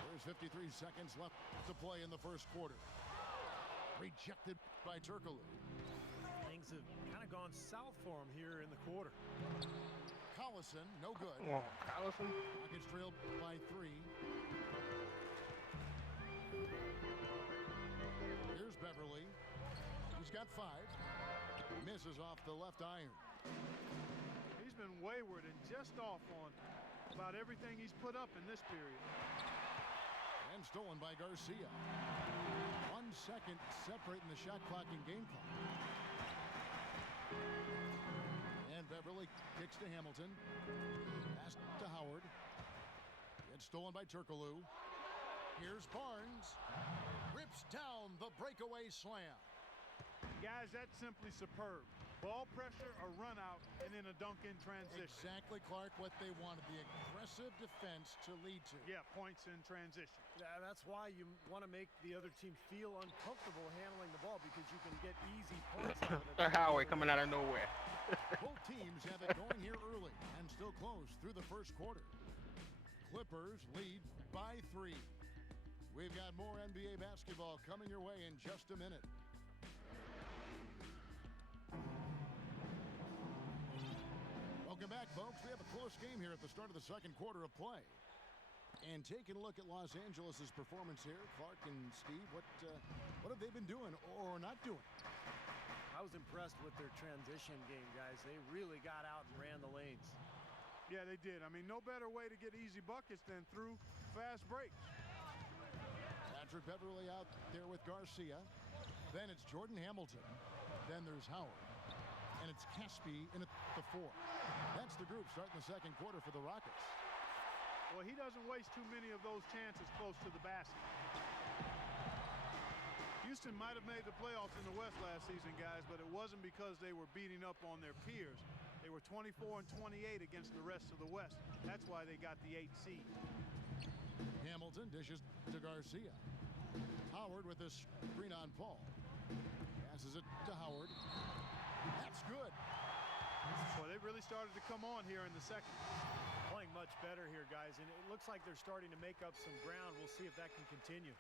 There's 53 seconds left to play in the first quarter. Rejected by Turkoglu. Things have kind of gone south for him here in the quarter. Collison, no good. Oh, Collison. Rockets trailed by 3. Here's Beverly. He's got 5. Misses off the left iron. He's been wayward and just off on about everything he's put up in this period. And stolen by Garcia. 1 second separating the shot clock and game clock. And Beverly kicks to Hamilton. Pass to Howard. It's stolen by Turkoglu. Here's Barnes. Rips down the breakaway slam. Guys, that's simply superb. Ball pressure, a run out, and then a dunk in transition. Exactly, Clark, what they wanted. The aggressive defense to lead to. Yeah, points in transition. That's why you want to make the other team feel uncomfortable handling the ball, because you can get easy points out of it. Howard coming out of nowhere. Both teams have it going here early and still close through the first quarter. Clippers lead by 3. We've got more NBA basketball coming your way in just a minute. Welcome back, folks. We have a close game here at the start of the second quarter of play. And taking a look at Los Angeles' performance here, Clark and Steve, what have they been doing or not doing? I was impressed with their transition game, guys. They really got out and ran the lanes. Yeah, they did. I mean, no better way to get easy buckets than through fast breaks. Patrick Beverly out there with Garcia. Then it's Jordan Hamilton. Then there's Howard. And it's Caspi in at the 4. That's the group starting the second quarter for the Rockets. Well, he doesn't waste too many of those chances close to the basket. Houston might have made the playoffs in the West last season, guys, but it wasn't because they were beating up on their peers. They were 24 and 28 against the rest of the West. That's why they got the 8th seed. Hamilton dishes to Garcia. Howard with this screen on Paul. Passes it to Howard. That's good. Well, they really started to come on here in the second. Playing much better here, guys, and it looks like they're starting to make up some ground. We'll see if that can continue.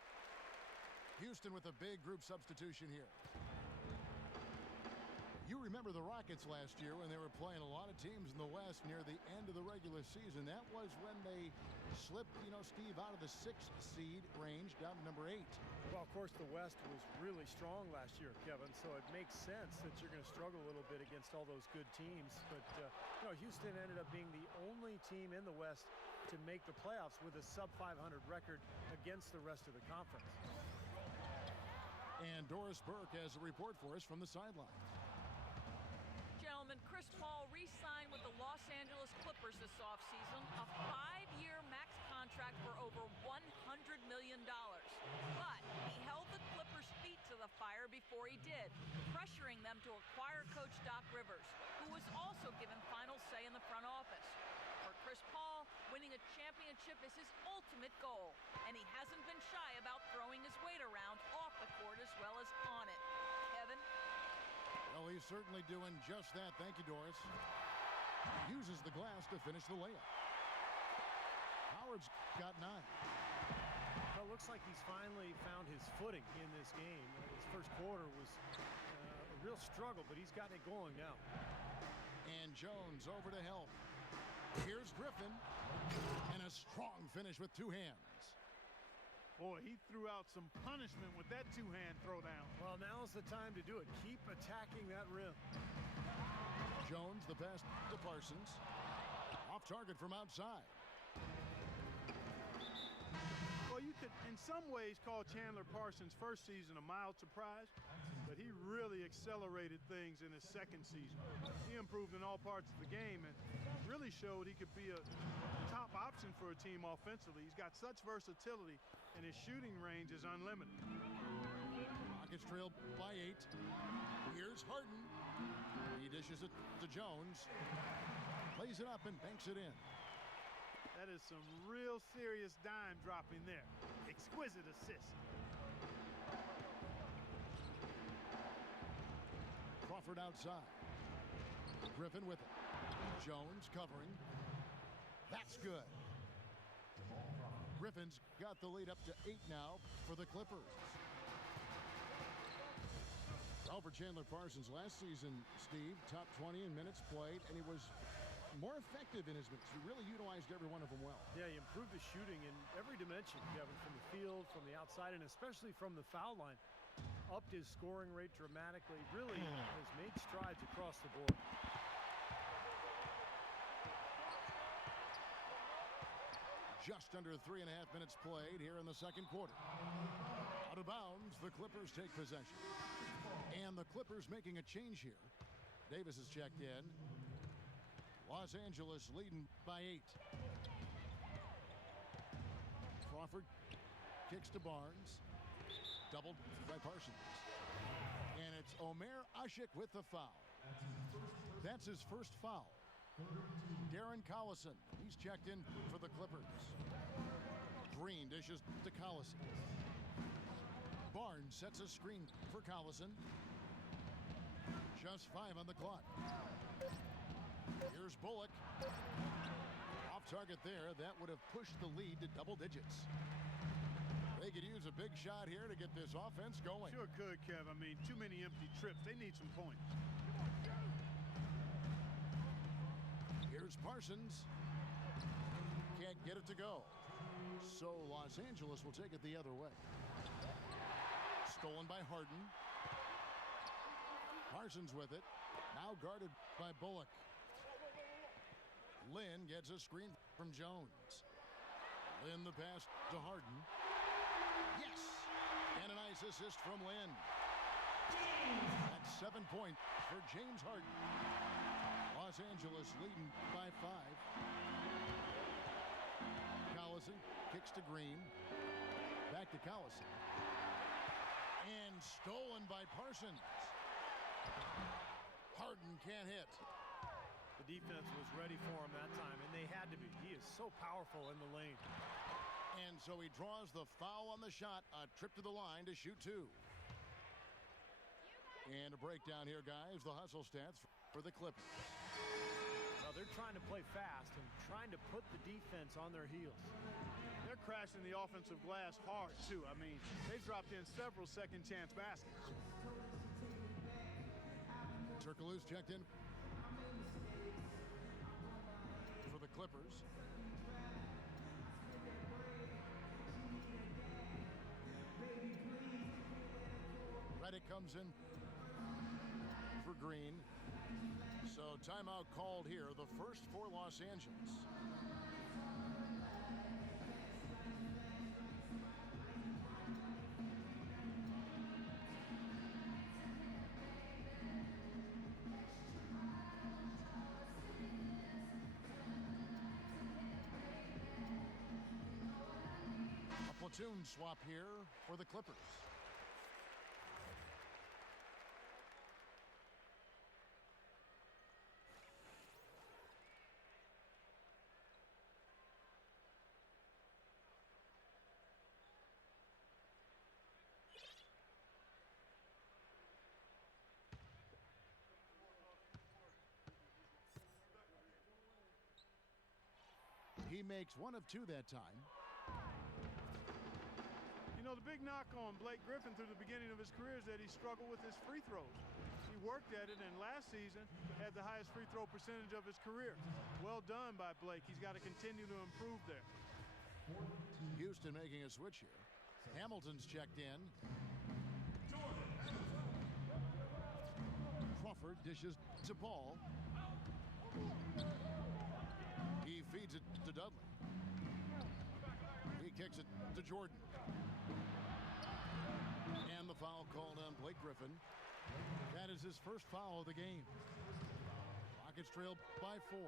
Houston with a big group substitution here. You remember the Rockets last year when they were playing a lot of teams in the West near the end of the regular season. That was when they slipped, Steve, out of the 6th seed range down to number 8. Well, of course, the West was really strong last year, Kevin, so it makes sense that you're going to struggle a little bit against all those good teams. But, Houston ended up being the only team in the West to make the playoffs with a sub-500 record against the rest of the conference. And Doris Burke has a report for us from the sideline. Gentlemen, Chris Paul re-signed with the Los Angeles Clippers this offseason, a 5-year max contract for over $100 million. But he held the Clippers' feet to the fire before he did, pressuring them to acquire coach Doc Rivers, who was also given final say in the front office. For Chris Paul, Winning a championship is his ultimate goal, and he hasn't been shy about throwing his weight around off the court as well as on it. Kevin? Well, he's certainly doing just that. Thank you, Doris. Uses the glass to finish the layup. Howard's got 9. Well, it looks like he's finally found his footing in this game. His first quarter was a real struggle, but he's got it going now. And Jones over to help. Here's Griffin. And a strong finish with 2 hands. Boy, he threw out some punishment with that 2-hand throwdown. Well, now's the time to do it. Keep attacking that rim. Jones, the pass to Parsons. Off target from outside. Well, you could, in some ways, call Chandler Parsons' first season a mild surprise, but he really accelerated things in his second season. He improved in all parts of the game and really showed he could be a top option for a team offensively. He's got such versatility, and his shooting range is unlimited. Rockets trail by 8. Here's Harden. He dishes it to Jones. Plays it up and banks it in. That is some real serious dime dropping there. Exquisite assist. Crawford outside. Griffin with it. Jones covering. That's good. Griffin's got the lead up to 8 now for the Clippers. Well, for Chandler Parsons last season, Steve, top 20 in minutes played, and he was more effective in his minutes. He really utilized every one of them well. Yeah, he improved his shooting in every dimension, Kevin, from the field, from the outside, and especially from the foul line. Upped his scoring rate dramatically. Really has made strides across the board. Just under 3.5 minutes played here in the second quarter. Out of bounds, the Clippers take possession. And the Clippers making a change here. Davis is checked in. Los Angeles leading by 8. Crawford kicks to Barnes. Doubled by Parsons. And it's Omer Ashik with the foul. That's his first foul. Darren Collison, he's checked in for the Clippers. Green dishes to Collison. Barnes sets a screen for Collison. Just 5 on the clock. Here's Bullock. Off target there. That would have pushed the lead to double digits. They could use a big shot here to get this offense going. Sure could, Kev. I mean, too many empty trips. They need some points. Here's Parsons. Can't get it to go. So Los Angeles will take it the other way. Stolen by Harden. Parsons with it. Now guarded by Bullock. Lynn gets a screen from Jones. Lynn the pass to Harden. Yes! And a nice assist from Lynn. That's 7 points for James Harden. Los Angeles leading by 5. Collison kicks to Green. Back to Collison. And stolen by Parsons. Harden can't hit. The defense was ready for him that time, and they had to be. He is so powerful in the lane. And so he draws the foul on the shot. A trip to the line to shoot 2. And a breakdown here, guys. The hustle stats for the Clippers. Well, they're trying to play fast and trying to put the defense on their heels. They're crashing the offensive glass hard, too. I mean, they've dropped in several second-chance baskets. Turkoglu's checked in for the Clippers. Reddick comes in for Green. So timeout called here, the first for Los Angeles. A platoon swap here for the Clippers. makes one of two that time. You know, the big knock on Blake Griffin through the beginning of his career is that he struggled with his free throws. He worked at it, and last season had the highest free throw percentage of his career. Well done by Blake. He's got to continue to improve there. Houston making a switch here. Hamilton's checked in. Crawford dishes to Paul. He feeds it to Dudley. He kicks it to Jordan. And the foul called on Blake Griffin. That is his first foul of the game. Rockets trail by 4.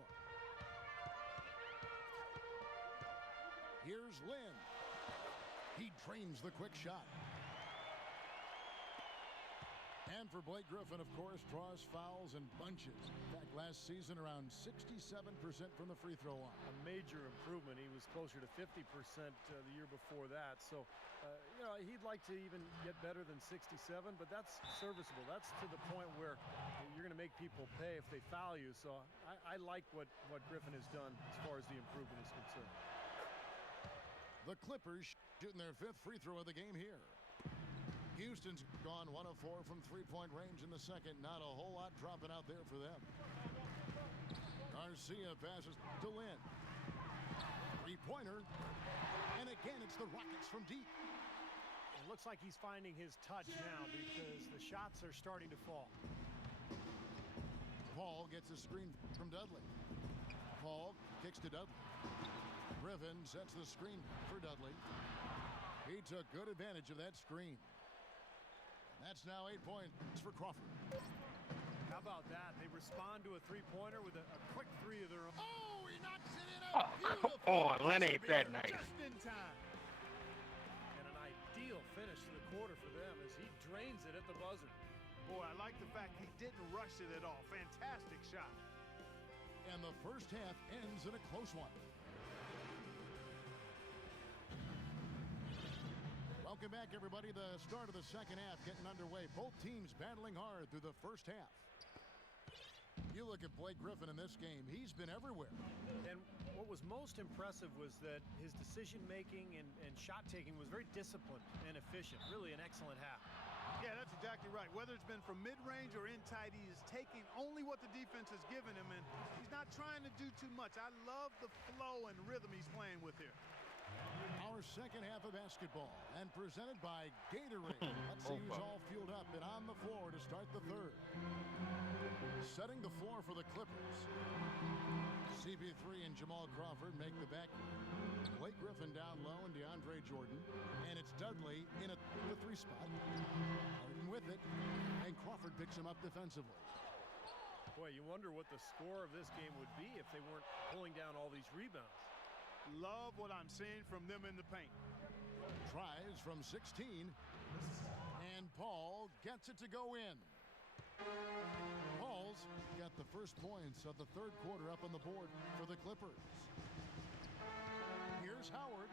Here's Lynn. He drains the quick shot. And for Blake Griffin, of course, draws fouls in bunches. In fact, last season, around 67% from the free throw line. A major improvement. He was closer to 50% the year before that. So, you know, he'd like to even get better than 67, but that's serviceable. That's to the point where you're going to make people pay if they foul you. So I like what Griffin has done as far as the improvement is concerned. The Clippers shooting their 5th free throw of the game here. Houston's gone 1 of 4 from three-point range in the second. Not a whole lot dropping out there for them. Garcia passes to Lynn. Three-pointer. And again, it's the Rockets from deep. It looks like he's finding his touch now because the shots are starting to fall. Paul gets a screen from Dudley. Paul kicks to Dudley. Griffin sets the screen for Dudley. He took good advantage of that screen. That's now 8 points for Crawford. How about that? They respond to a three-pointer with a quick three of their own. Oh, he knocks it in. Oh, come on, Len ain't that nice. Just in time. And an ideal finish to the quarter for them as he drains it at the buzzer. Boy, I like the fact he didn't rush it at all. Fantastic shot. And the first half ends in a close one. Welcome back, everybody. The start of the second half getting underway. Both teams battling hard through the first half. You look at Blake Griffin in this game. He's been everywhere. And what was most impressive was that his decision-making and shot-taking was very disciplined and efficient. Really an excellent half. Yeah, that's exactly right. Whether it's been from mid-range or in tight, he is taking only what the defense has given him, and he's not trying to do too much. I love the flow and rhythm he's playing with here. Our second half of basketball, and presented by Gatorade. Let's see who's all fueled up and on the floor to start the third. Setting the floor for the Clippers. CP3 and Jamal Crawford make the back. Blake Griffin down low and DeAndre Jordan. And it's Dudley in the 3 spot. Harden with it. And Crawford picks him up defensively. Boy, you wonder what the score of this game would be if they weren't pulling down all these rebounds. Love what I'm seeing from them in the paint. Tries from 16. And Paul gets it to go in. Paul's got the first points of the third quarter up on the board for the Clippers. Here's Howard.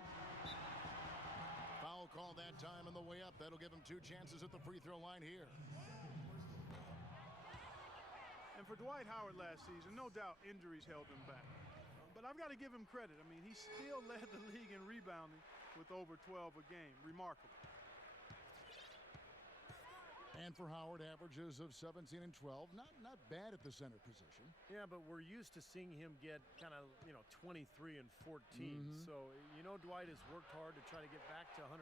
Foul call that time on the way up. That'll give him 2 chances at the free throw line here. And for Dwight Howard last season, no doubt injuries held him back. But I've got to give him credit. I mean, he still led the league in rebounding with over 12 a game. Remarkable. And for Howard, averages of 17 and 12. Not bad at the center position. Yeah, but we're used to seeing him get kind of, 23 and 14. So, Dwight has worked hard to try to get back to 100%.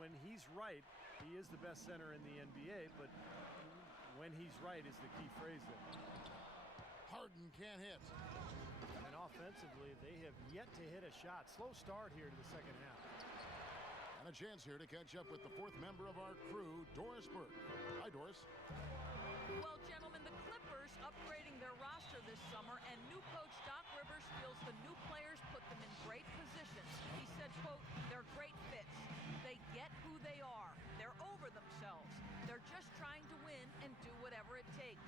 When he's right, he is the best center in the NBA, but when he's right is the key phrase there. Harden can't hit. And offensively, they have yet to hit a shot. Slow start here to the second half. And a chance here to catch up with the 4th member of our crew, Doris Burke. Hi, Doris. Well, gentlemen, the Clippers upgrading their roster this summer, and new coach Doc Rivers feels the new players put them in great positions. He said, quote, "They're great fits. They get who they are. They're over themselves. They're just trying to win and do whatever it takes."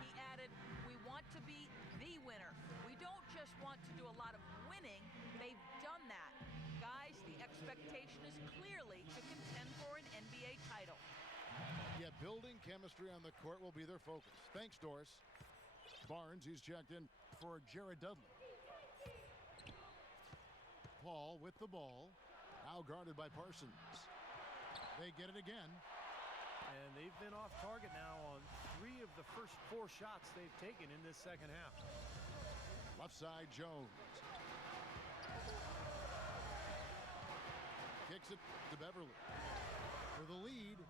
He added, "We want to be the winner. We don't just want to do a lot of winning. They've done that. Guys, the expectation is clearly to contend for an NBA title." Yeah, building chemistry on the court will be their focus. Thanks, Doris. Barnes, he's checked in for Jared Dudley. Paul with the ball. Now guarded by Parsons. They get it again. And they've been off target now on 3 of the first 4 shots they've taken in this second half. Left side, Jones. Kicks it to Beverly. For the lead,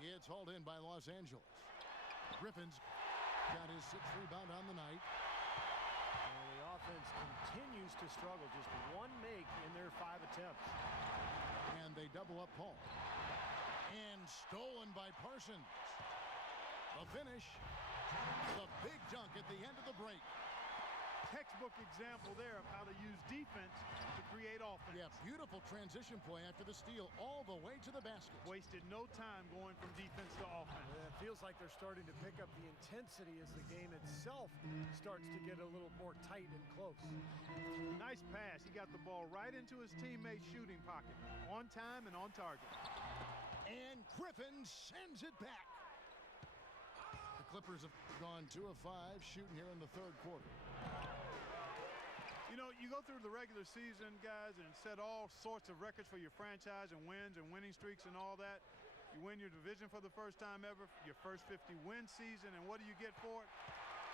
it's hauled in by Los Angeles. Griffin's got his 6th rebound on the night. And the offense continues to struggle. Just 1 make in their 5 attempts. And they double up Paul. And stolen by Parsons. The finish. The big dunk at the end of the break. Textbook example there of how to use defense to create offense. Yeah, beautiful transition play after the steal all the way to the basket. Wasted no time going from defense to offense. It feels like they're starting to pick up the intensity as the game itself starts to get a little more tight and close. Nice pass. He got the ball right into his teammate's shooting pocket. On time and on target. And Griffin sends it back. The Clippers have gone 2 of 5 shooting here in the 3rd quarter. You know, you go through the regular season, guys, and set all sorts of records for your franchise and wins and winning streaks and all that. You win your division for the first time ever, your first 50-win season, and what do you get for it?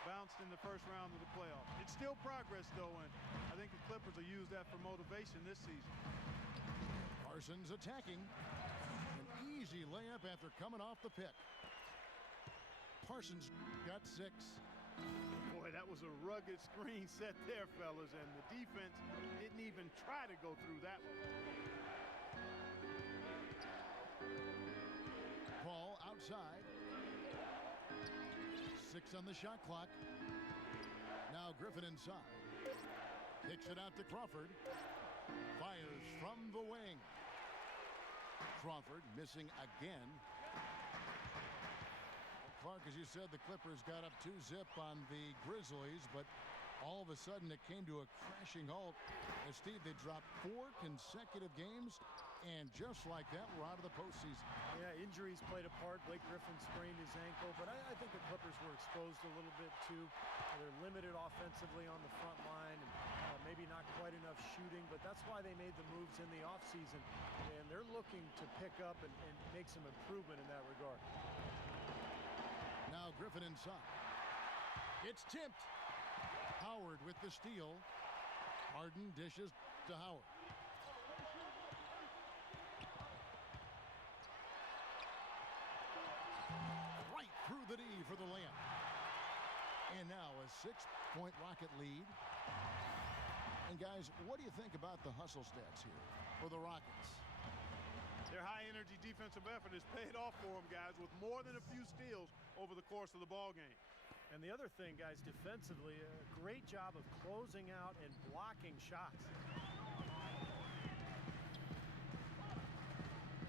Bounced in the first round of the playoffs. It's still progress, though, and I think the Clippers will use that for motivation this season. Parsons attacking. An easy layup after coming off the pick. Parsons got 6. Boy, that was a rugged screen set there, fellas, and the defense didn't even try to go through that one. Paul outside. 6 on the shot clock. Now Griffin inside. Kicks it out to Crawford. Fires from the wing. Crawford missing again. Clark, as you said, the Clippers got up 2-zip on the Grizzlies, but all of a sudden it came to a crashing halt. As Steve, they dropped 4 consecutive games, and just like that, we're out of the postseason. Yeah, injuries played a part. Blake Griffin sprained his ankle, but I think the Clippers were exposed a little bit too. They're limited offensively on the front line, and maybe not quite enough shooting, but that's why they made the moves in the offseason, and they're looking to pick up and make some improvement in that regard. Now Griffin inside. It's tipped. Howard with the steal. Harden dishes to Howard. Right through the D for the layup. And now a 6-point Rocket lead. And guys, what do you think about the hustle stats here for the Rockets? Their high-energy defensive effort has paid off for them, guys, with more than a few steals over the course of the ball game. And the other thing, guys, defensively, a great job of closing out and blocking shots.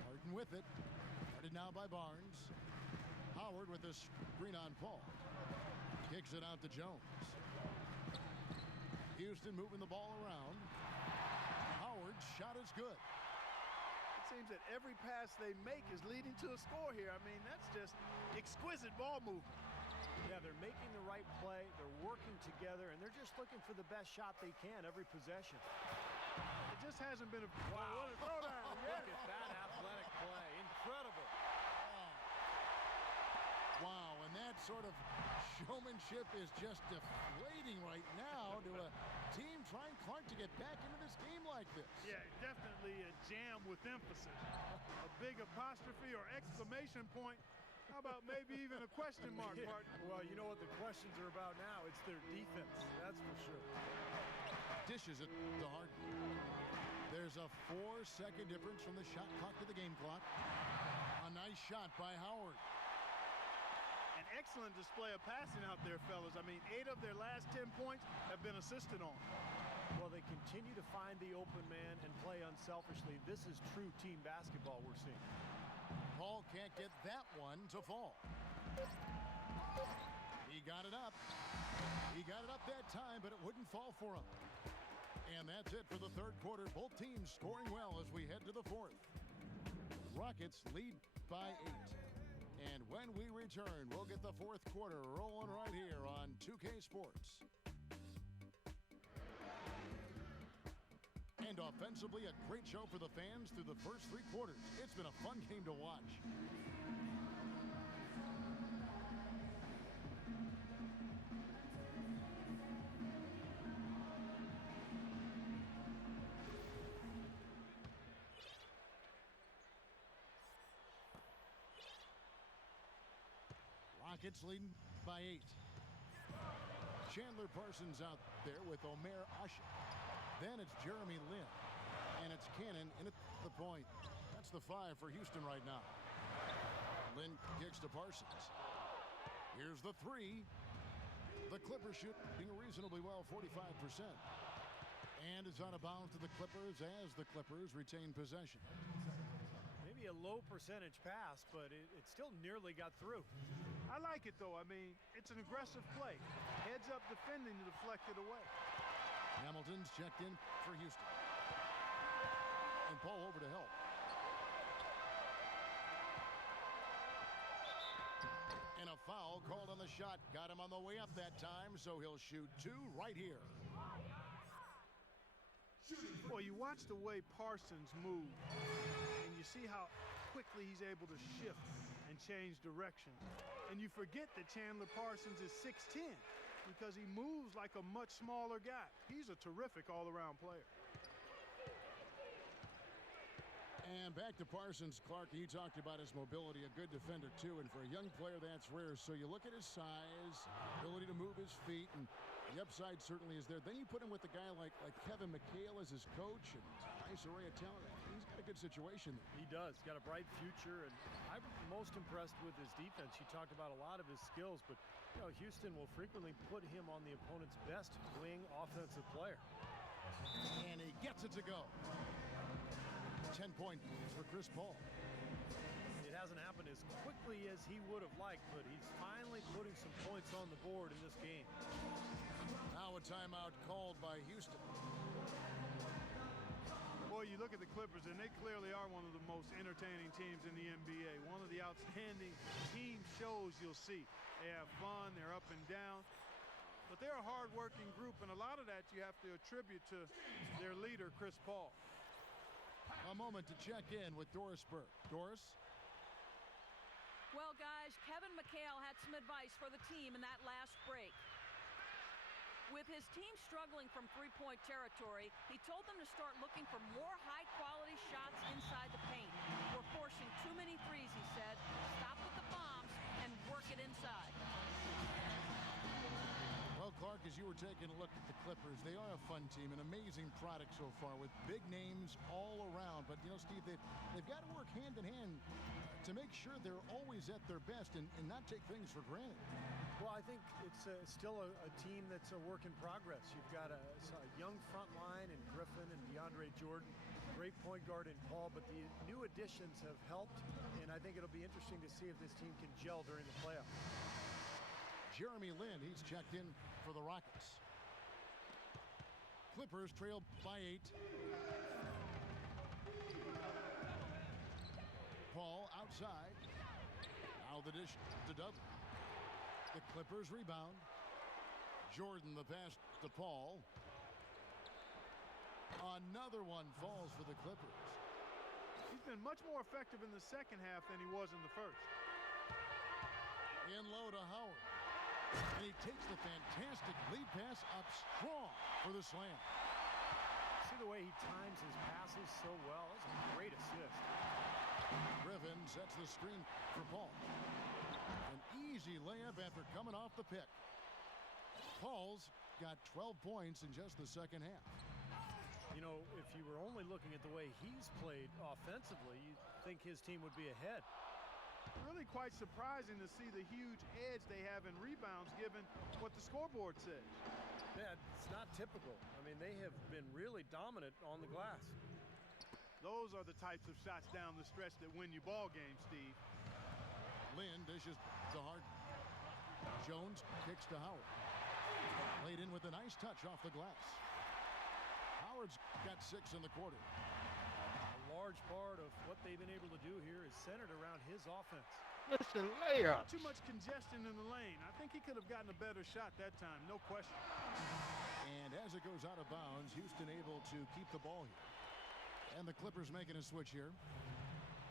Harden with it. Guarded now by Barnes. Howard with a screen on Paul. Kicks it out to Jones. Houston moving the ball around. Howard's shot is good. It seems that every pass they make is leading to a score here. I mean, that's just exquisite ball movement. Yeah, they're making the right play. They're working together, and they're just looking for the best shot they can every possession. It just hasn't been a... Wow. What a throwdown. Look at that athletic play. Incredible. Wow, and that sort of showmanship is just deflating right now to a team trying, Clark, to get back into this game like this. Yeah, definitely a jam with emphasis. A big apostrophe or exclamation point. How about maybe even a question mark, partner? Well, you know what the questions are about now? It's their defense, that's for sure. Dishes it to Harden. There's a 4-second difference from the shot clock to the game clock. A nice shot by Howard. An excellent display of passing out there, fellas. I mean, 8 of their last 10 points have been assisted on. Well, they continue to find the open man and play unselfishly. This is true team basketball we're seeing. Paul can't get that one to fall. He got it up. He got it up that time, but it wouldn't fall for him. And that's it for the 3rd quarter. Both teams scoring well as we head to the 4th. Rockets lead by 8. And when we return, we'll get the 4th quarter rolling right here on 2K Sports. And offensively, a great show for the fans through the first 3 quarters. It's been a fun game to watch. Rockets leading by 8. Chandler Parsons out there with Omer Usher. Then it's Jeremy Lin. And it's Cannon in at the point. That's the 5 for Houston right now. Lin kicks to Parsons. Here's the 3. The Clippers shooting reasonably well, 45%. And it's out of bounds to the Clippers as the Clippers retain possession. Maybe a low percentage pass, but it still nearly got through. I like it, though. I mean, it's an aggressive play. Heads up defending to deflect it away. Hamilton's checked in for Houston. And Paul over to help. And a foul called on the shot. Got him on the way up that time, so he'll shoot 2 right here. Boy, you watch the way Parsons moves, and you see how quickly he's able to shift and change direction. And you forget that Chandler Parsons is 6'10", because he moves like a much smaller guy. He's a terrific all-around player. And back to Parsons, Clark. You talked about his mobility, a good defender too, and for a young player that's rare. So you look at his size, ability to move his feet, and the upside certainly is there. Then you put him with a guy like Kevin McHale as his coach, and nice array of talent. He's got a good situation there. He does. Got a bright future, and I'm most impressed with his defense. You talked about a lot of his skills, but you know, Houston will frequently put him on the opponent's best wing offensive player. And he gets it to go. 10 points for Chris Paul. It hasn't happened as quickly as he would have liked, but he's finally putting some points on the board in this game. Now a timeout called by Houston. Boy, you look at the Clippers, and they clearly are one of the most entertaining teams in the NBA. One of the outstanding team shows you'll see. They have fun, they're up and down, but they're a hard-working group, and a lot of that you have to attribute to their leader, Chris Paul. A moment to check in with Doris Burke. Doris? Well, guys, Kevin McHale had some advice for the team in that last break. With his team struggling from three-point territory, he told them to start looking for more high-quality shots inside the paint. We're forcing too many threes, he said. Stop with the bombs and work it inside. Well, Clark, as you were taking a look at the Clippers, they are a fun team, an amazing product so far with big names all around. But, you know, Steve, they've got to work hand in hand to make sure they're always at their best and not take things for granted. Well, I think it's still a team that's a work in progress. You've got a young front line in Griffin and DeAndre Jordan, great point guard in Paul, but the new additions have helped, and I think it'll be interesting to see if this team can gel during the playoffs. Jeremy Lin, he's checked in for the Rockets. Clippers trail by 8. Paul outside. Now the dish to Dudley. The Clippers rebound. Jordan the pass to Paul. Another one falls for the Clippers. He's been much more effective in the second half than he was in the first. In low to Howard. And he takes the fantastic lead pass up strong for the slam. See the way he times his passes so well. That's a great assist. Griffin sets the screen for Paul. An easy layup after coming off the pick. Paul's got 12 points in just the second half. You know, if you were only looking at the way he's played offensively, you'd think his team would be ahead. Really quite surprising to see the huge edge they have in rebounds given what the scoreboard says. Yeah, it's not typical. I mean, they have been really dominant on the glass. Those are the types of shots down the stretch that win you ball games, Steve. Lin dishes to Harden. Jones kicks to Howard. Played in with a nice touch off the glass. Howard's got 6 in the quarter. A large part of what they've been able to do here is centered around his offense. Listen, layup. Too much congestion in the lane. I think he could have gotten a better shot that time, no question. And And as it goes out of bounds, Houston able to keep the ball here. And the Clippers making a switch here.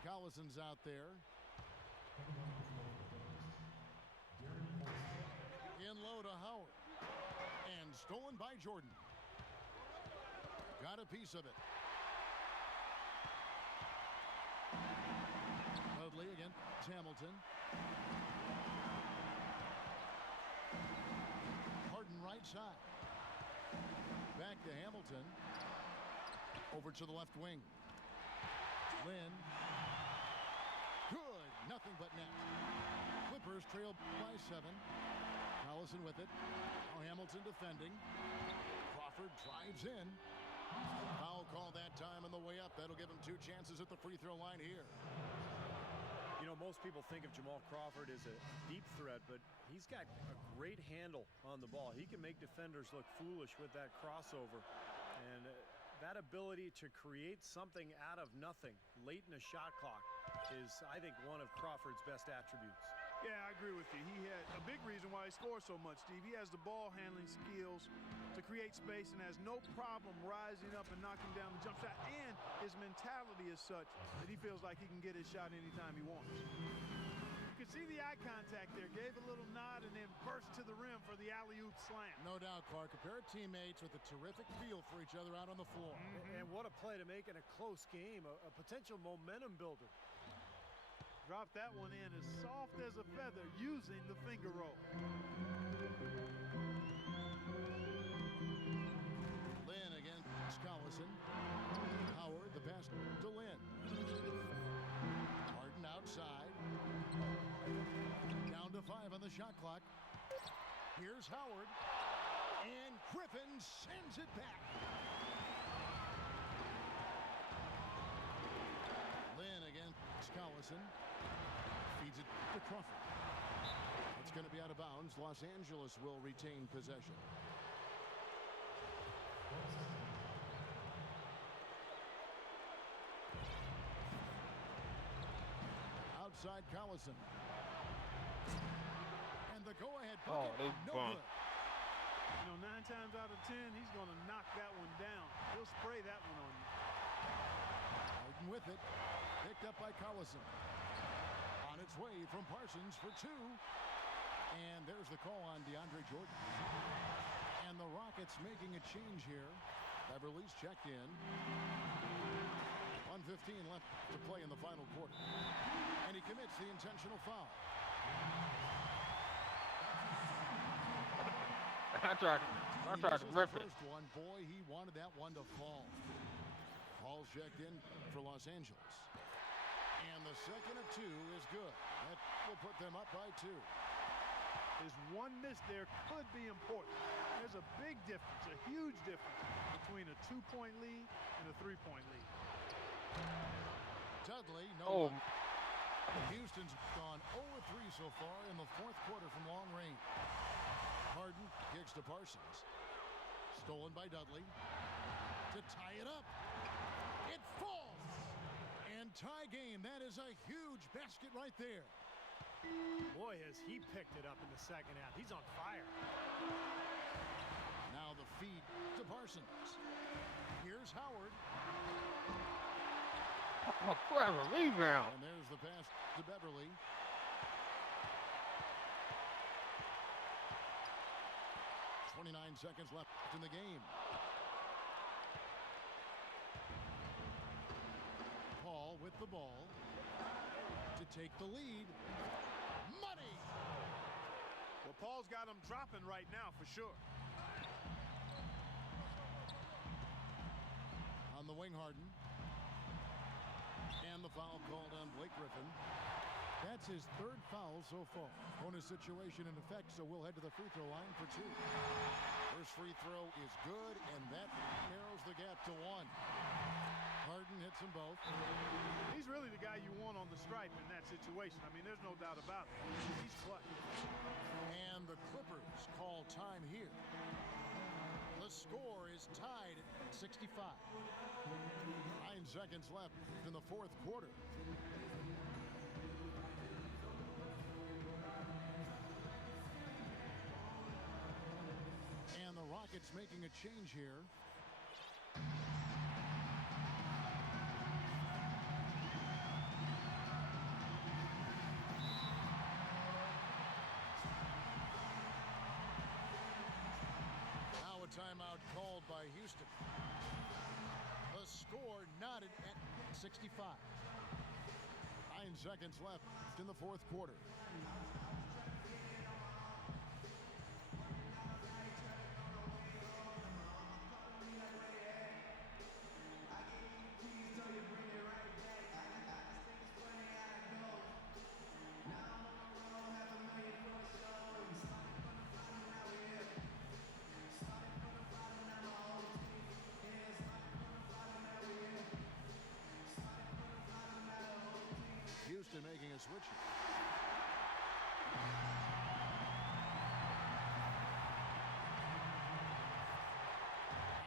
Collison's out there. In low to Howard. And stolen by Jordan. Got a piece of it. Dudley against Hamilton. Harden right side. Back to Hamilton. Over to the left wing. Lynn. Good. Nothing but net. Clippers trail by 7. Collison with it. Now Hamilton defending. Crawford drives in. Foul call that time on the way up. That'll give him 2 chances at the free throw line here. You know, most people think of Jamal Crawford as a deep threat, but he's got a great handle on the ball. He can make defenders look foolish with that crossover. And that ability to create something out of nothing late in a shot clock is, I think, one of Crawford's best attributes. Yeah, I agree with you. He had a big reason why he scores so much, Steve. He has the ball handling skills to create space and has no problem rising up and knocking down the jump shot. And his mentality is such that he feels like he can get his shot anytime he wants. You can see the eye contact there. Gave a little nod and then burst to the rim for the alley-oop slam. No doubt, Clark. A pair of teammates with a terrific feel for each other out on the floor. And what a play to make in a close game, a potential momentum builder. Dropped that one in as soft as a feather using the finger roll. Lynn against Collison. Howard, the pass to Lynn. Harden outside. Down to 5 on the shot clock. Here's Howard. And Griffin sends it back. Lynn against Collison. Feeds it to Crawford. It's going to be out of bounds. Los Angeles will retain possession. Outside Collison. And the go-ahead bucket. No good. You know, 9 times out of 10, he's going to knock that one down. He'll spray that one on you. Harden with it. Picked up by Collison. On its way from Parsons for 2. And there's the call on DeAndre Jordan. And the Rockets making a change here. Beverly's checked in. 1:15 left to play in the final quarter. And he commits the intentional foul. I tried to rip it. First one, boy, he wanted that one to fall. Paul's checked in for Los Angeles. And the second of 2 is good. That will put them up by 2. His one miss there could be important. There's a big difference, a huge difference between a 2-point lead and a 3-point lead. Dudley, no luck. Houston's gone 0-3 so far in the 4th quarter from long range. Harden kicks to Parsons. Stolen by Dudley. To tie it up. It falls. And tie game. That is a huge basket right there. Boy, has he picked it up in the second half. He's on fire. Now the feed to Parsons. Here's Howard. Oh, clever rebound. And there's the pass to Beverly. .29 seconds left in the game. Paul with the ball to take the lead. Money! Well, Paul's got him dropping right now for sure. On the wing, Harden. And the foul called on Blake Griffin. That's his 3rd foul so far. Bonus situation in effect, so we'll head to the free throw line for 2. First free throw is good, and that narrows the gap to 1. Harden hits them both. He's really the guy you want on the stripe in that situation. I mean, there's no doubt about it. He's clutch. And the Clippers call time here. The score is tied at 65. 9 seconds left in the 4th quarter. And And the Rockets making a change here. Now a timeout called by Houston. The score knotted at 65. 9 seconds left in the fourth quarter. Houston making a switch.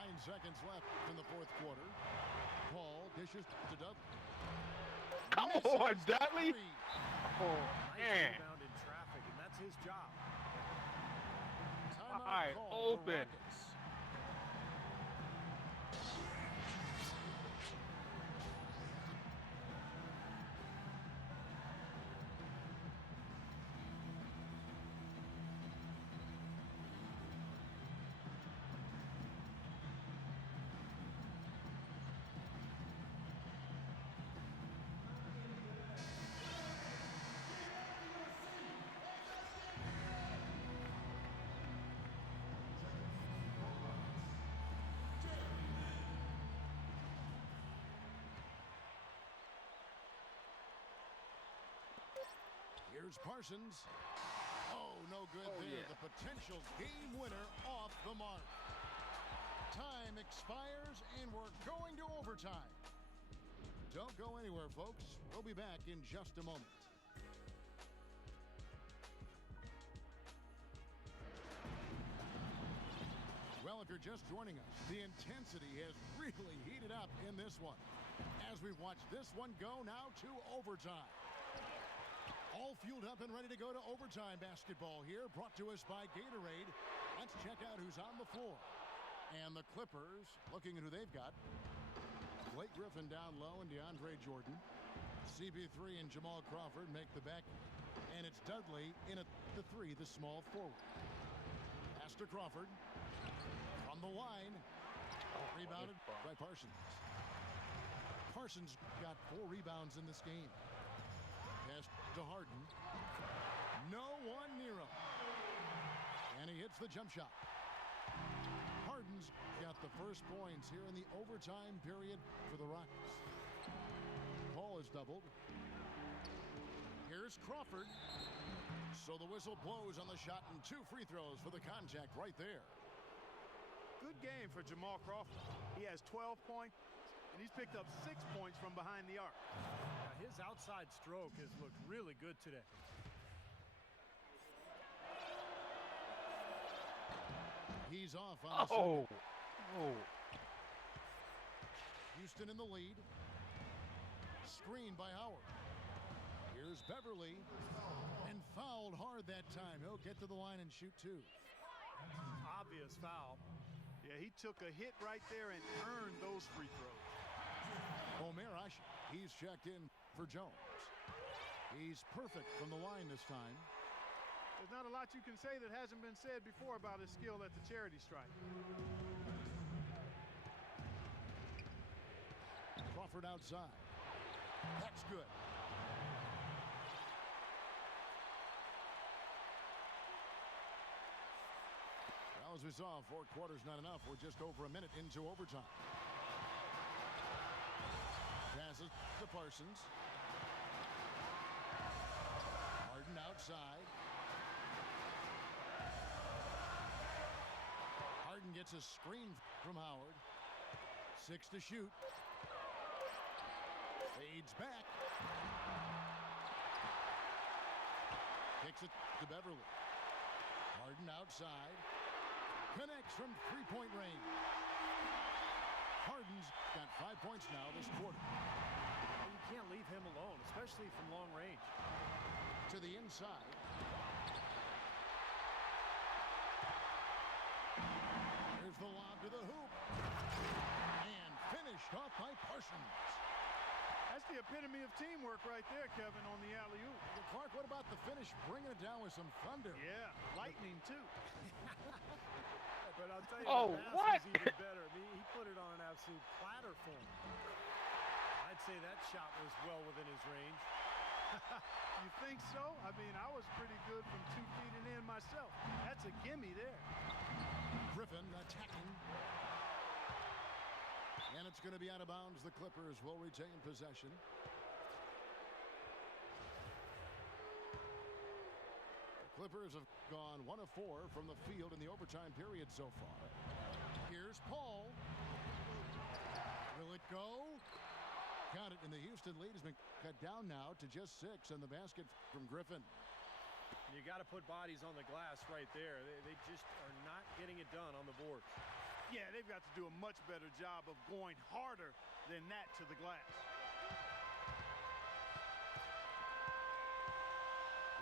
9 seconds left in the fourth quarter. Paul dishes to Dudley. Come on, Dudley. Oh, Nice man. rebound in traffic, and that's his job. Timeout Wide call for open. Rockets. Here's Parsons. Oh, no good there. yeah. The potential game winner off the mark. Time expires, and we're going to overtime. Don't go anywhere, folks. We'll be back in just a moment. Well, if you're just joining us, the intensity has really heated up in this one. As we watch this one go now to overtime. All fueled up and ready to go to overtime basketball here, brought to us by Gatorade. Let's check out who's on the floor. And the Clippers, looking at who they've got. Blake Griffin down low and DeAndre Jordan. CP3 and Jamal Crawford make the back. And it's Dudley in at the three, the small forward. Pass to Crawford. From the line. Rebounded by Parsons. Parsons got 4 rebounds in this game. Pass to Harden. No one near him. And he hits the jump shot. Harden's got the first points here in the overtime period for the Rockets. Paul is doubled. Here's Crawford. So the whistle blows on the shot and 2 free throws for the contact right there. Good game for Jamal Crawford. He has 12 points, and he's picked up 6 points from behind the arc. His outside stroke has looked really good today. He's off on the second. Houston in the lead. Screen by Howard. Here's Beverly. And fouled hard that time. He'll get to the line and shoot 2. Obvious foul. Yeah, he took a hit right there and earned those free throws. Omerash, he's checked in for Jones. He's perfect from the line this time. There's not a lot you can say that hasn't been said before about his skill at the charity stripe. Crawford outside. That's good. Well, as we saw, 4 quarters not enough. We're just over a minute into overtime. Passes to Parsons. Harden outside. Harden gets a screen from Howard. 6 to shoot. Fades back. Kicks it to Beverly. Harden outside. Connects from 3-point range. Harden's got 5 points now this quarter. You can't leave him alone, especially from long range. To the inside. There's the lob to the hoop. And finished off by Parsons. That's the epitome of teamwork right there, Kevin, on the alley-oop. Clark, what about the finish? Bringing it down with some thunder. Yeah, lightning, too. But I'll tell you, Oh, the pass what? was even better. I mean, he put it on an absolute platter for him. I'd say that shot was well within his range. You think so? I mean, I was pretty good from 2 feet and in myself. That's a gimme there. Griffin attacking. And it's going to be out of bounds. The Clippers will retain possession. The Clippers have gone 1 of 4 from the field in the overtime period so far. Here's Paul. Will it go? Count it, and the Houston lead has been cut down now to just 6, and the basket from Griffin. You got to put bodies on the glass right there. They just are not getting it done on the board. Yeah, they've got to do a much better job of going harder than that to the glass.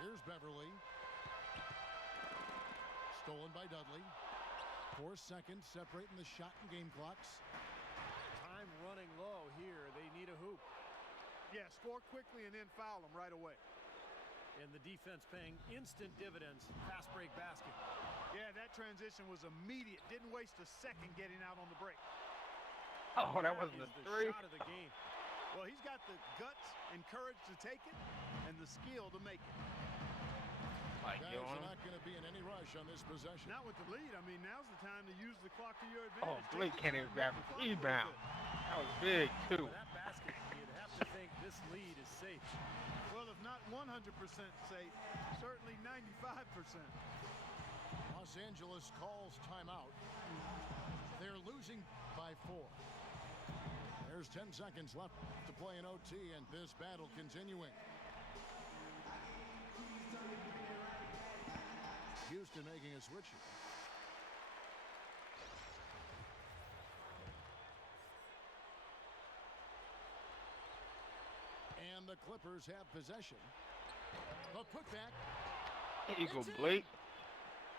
Here's Beverly. Stolen by Dudley. 4 seconds separating the shot and game clocks. Time running low here. They need a hoop. Yeah, score quickly and then foul them right away. And the defense paying instant dividends. Fast break basket. Yeah, that transition was immediate. Didn't waste a second getting out on the break. Oh, that wasn't a Is the three. shot of the game. Well, he's got the guts and courage to take it and the skill to make it. Like, Guys yo, are not going to be in any rush on this possession. Not with the lead. I mean, now's the time to use the clock to your oh, advantage. Blake can't even grab Make a the clock a little rebound. bit. That was big, too. For that basket, you'd have to think this lead is safe. Well, if not 100% safe, certainly 95%. Los Angeles calls timeout. They're losing by 4. There's 10 seconds left to play in OT, and this battle continuing. Houston making a switch here. And the Clippers have possession. The putback. There you go, Blake.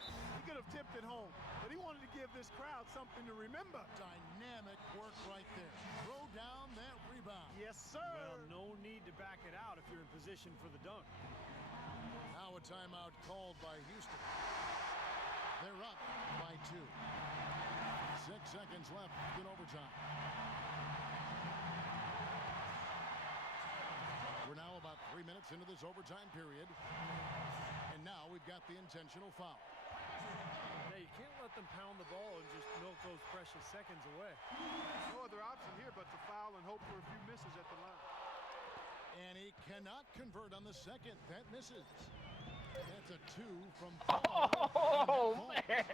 He could have tipped it home, but he wanted to give this crowd something to remember. Dynamic work right there. Throw down that rebound. Yes, sir. Well, no need to back it out if you're in position for the dunk. Now a timeout called by Houston. They're up by 2. 6 seconds left in overtime. We're now about 3 minutes into this overtime period. And now we've got the intentional foul. Yeah, you can't let them pound the ball and just milk those precious seconds away. No other option here but to foul and hope for a few misses at the line. And he cannot convert on the second. That misses. That's a 2 from Paul. Oh, man.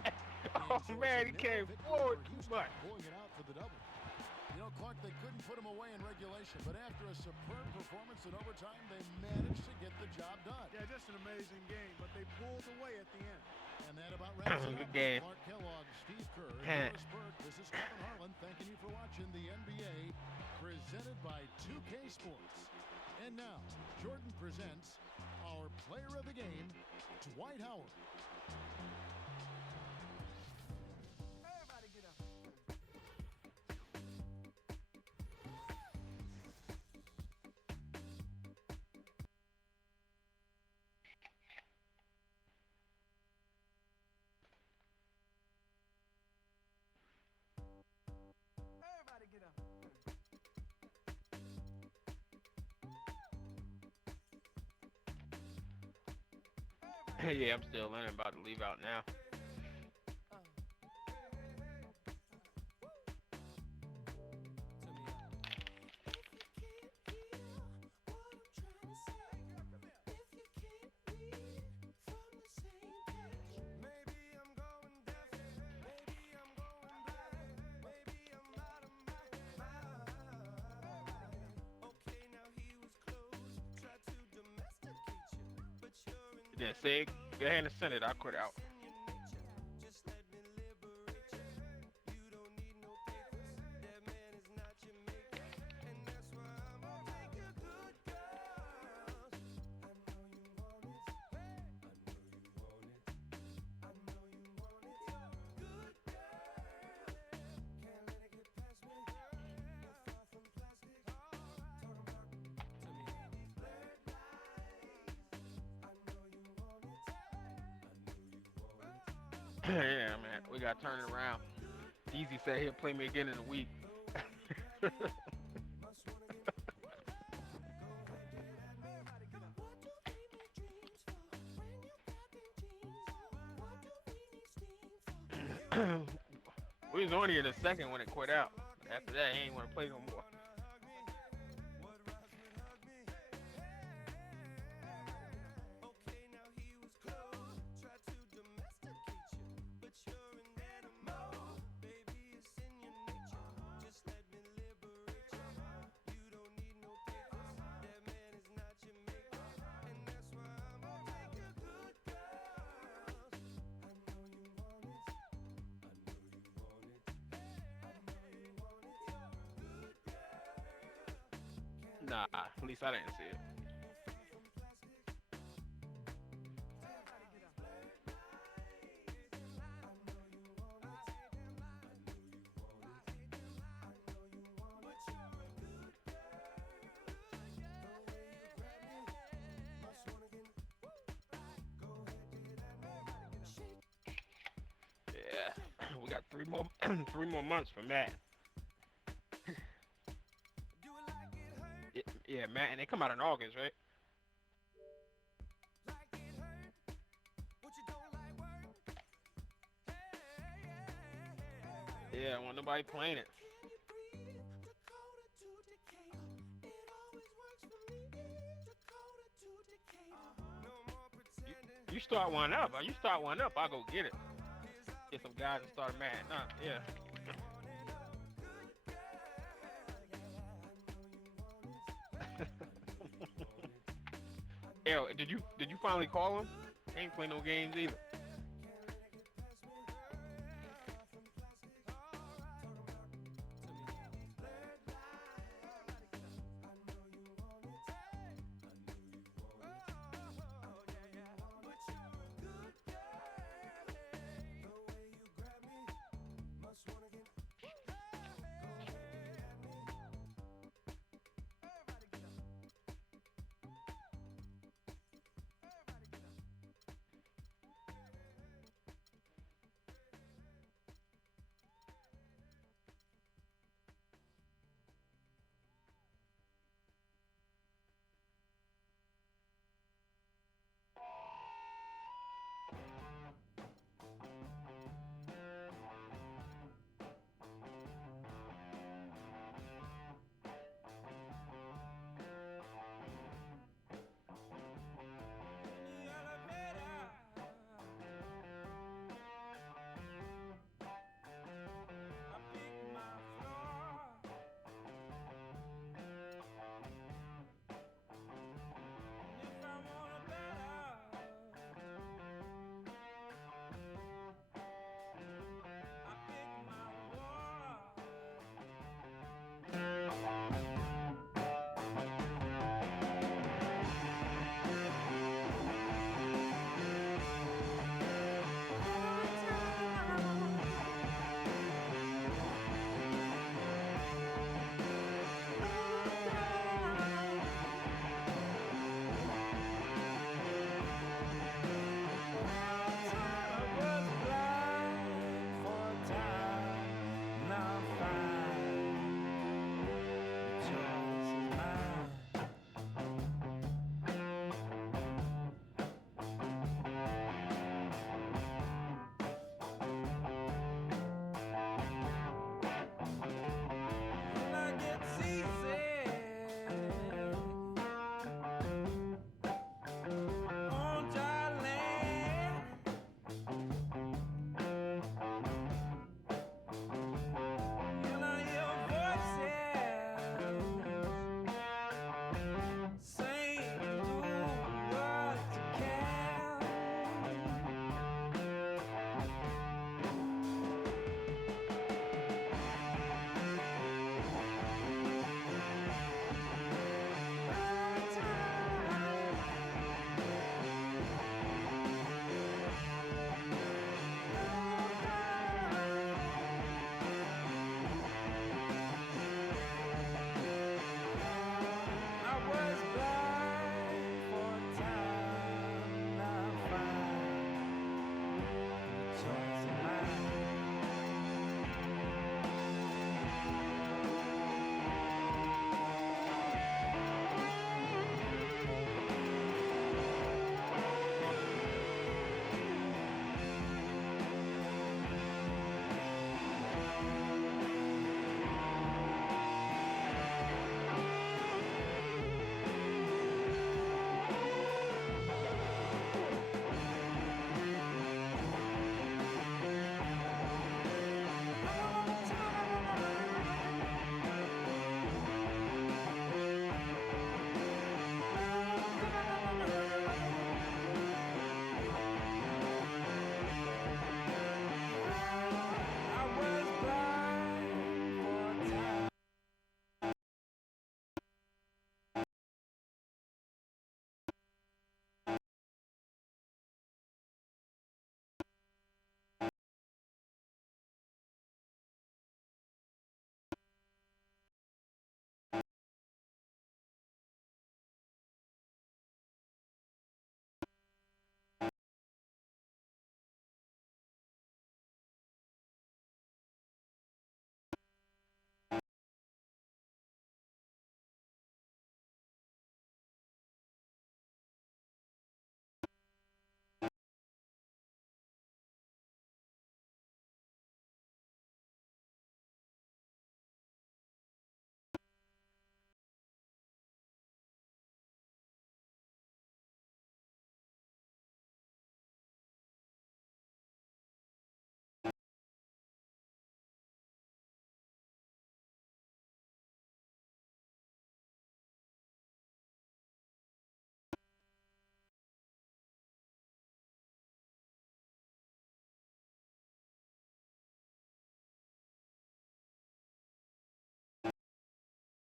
Oh, man, he came forward too much. Pulling it out for the double. You know, Clark, they couldn't put him away in regulation, but after a superb performance in overtime, they managed to get the job done. Yeah, just an amazing game, but they pulled away at the end. And that about wraps it Good up. game. Clark Kellogg, Steve Kerr, Huh. and Doris Burke. This is Kevin Harlan thanking you for watching the NBA presented by 2K Sports. And now, Jordan presents our player of the game, Dwight Howard. Everybody get up. Everybody get up. Yeah, I'm still in. About to leave out now. Yeah, see? Go ahead and send it. I'll quit out. Yeah, man, we got to turn it around. Easy said he'll play me again in a week. We was only in the second when it quit out. After that, he ain't want to play no more. Nah, at least I didn't see it. Yeah, we got 3 more months for Matt. Yeah, Matt, and they come out in August, right? Yeah, I want nobody playing it. You start one up. You start one up, I'll go get it. Get some guys and start matting up. Yeah. Did you finally call him? He ain't play no games either.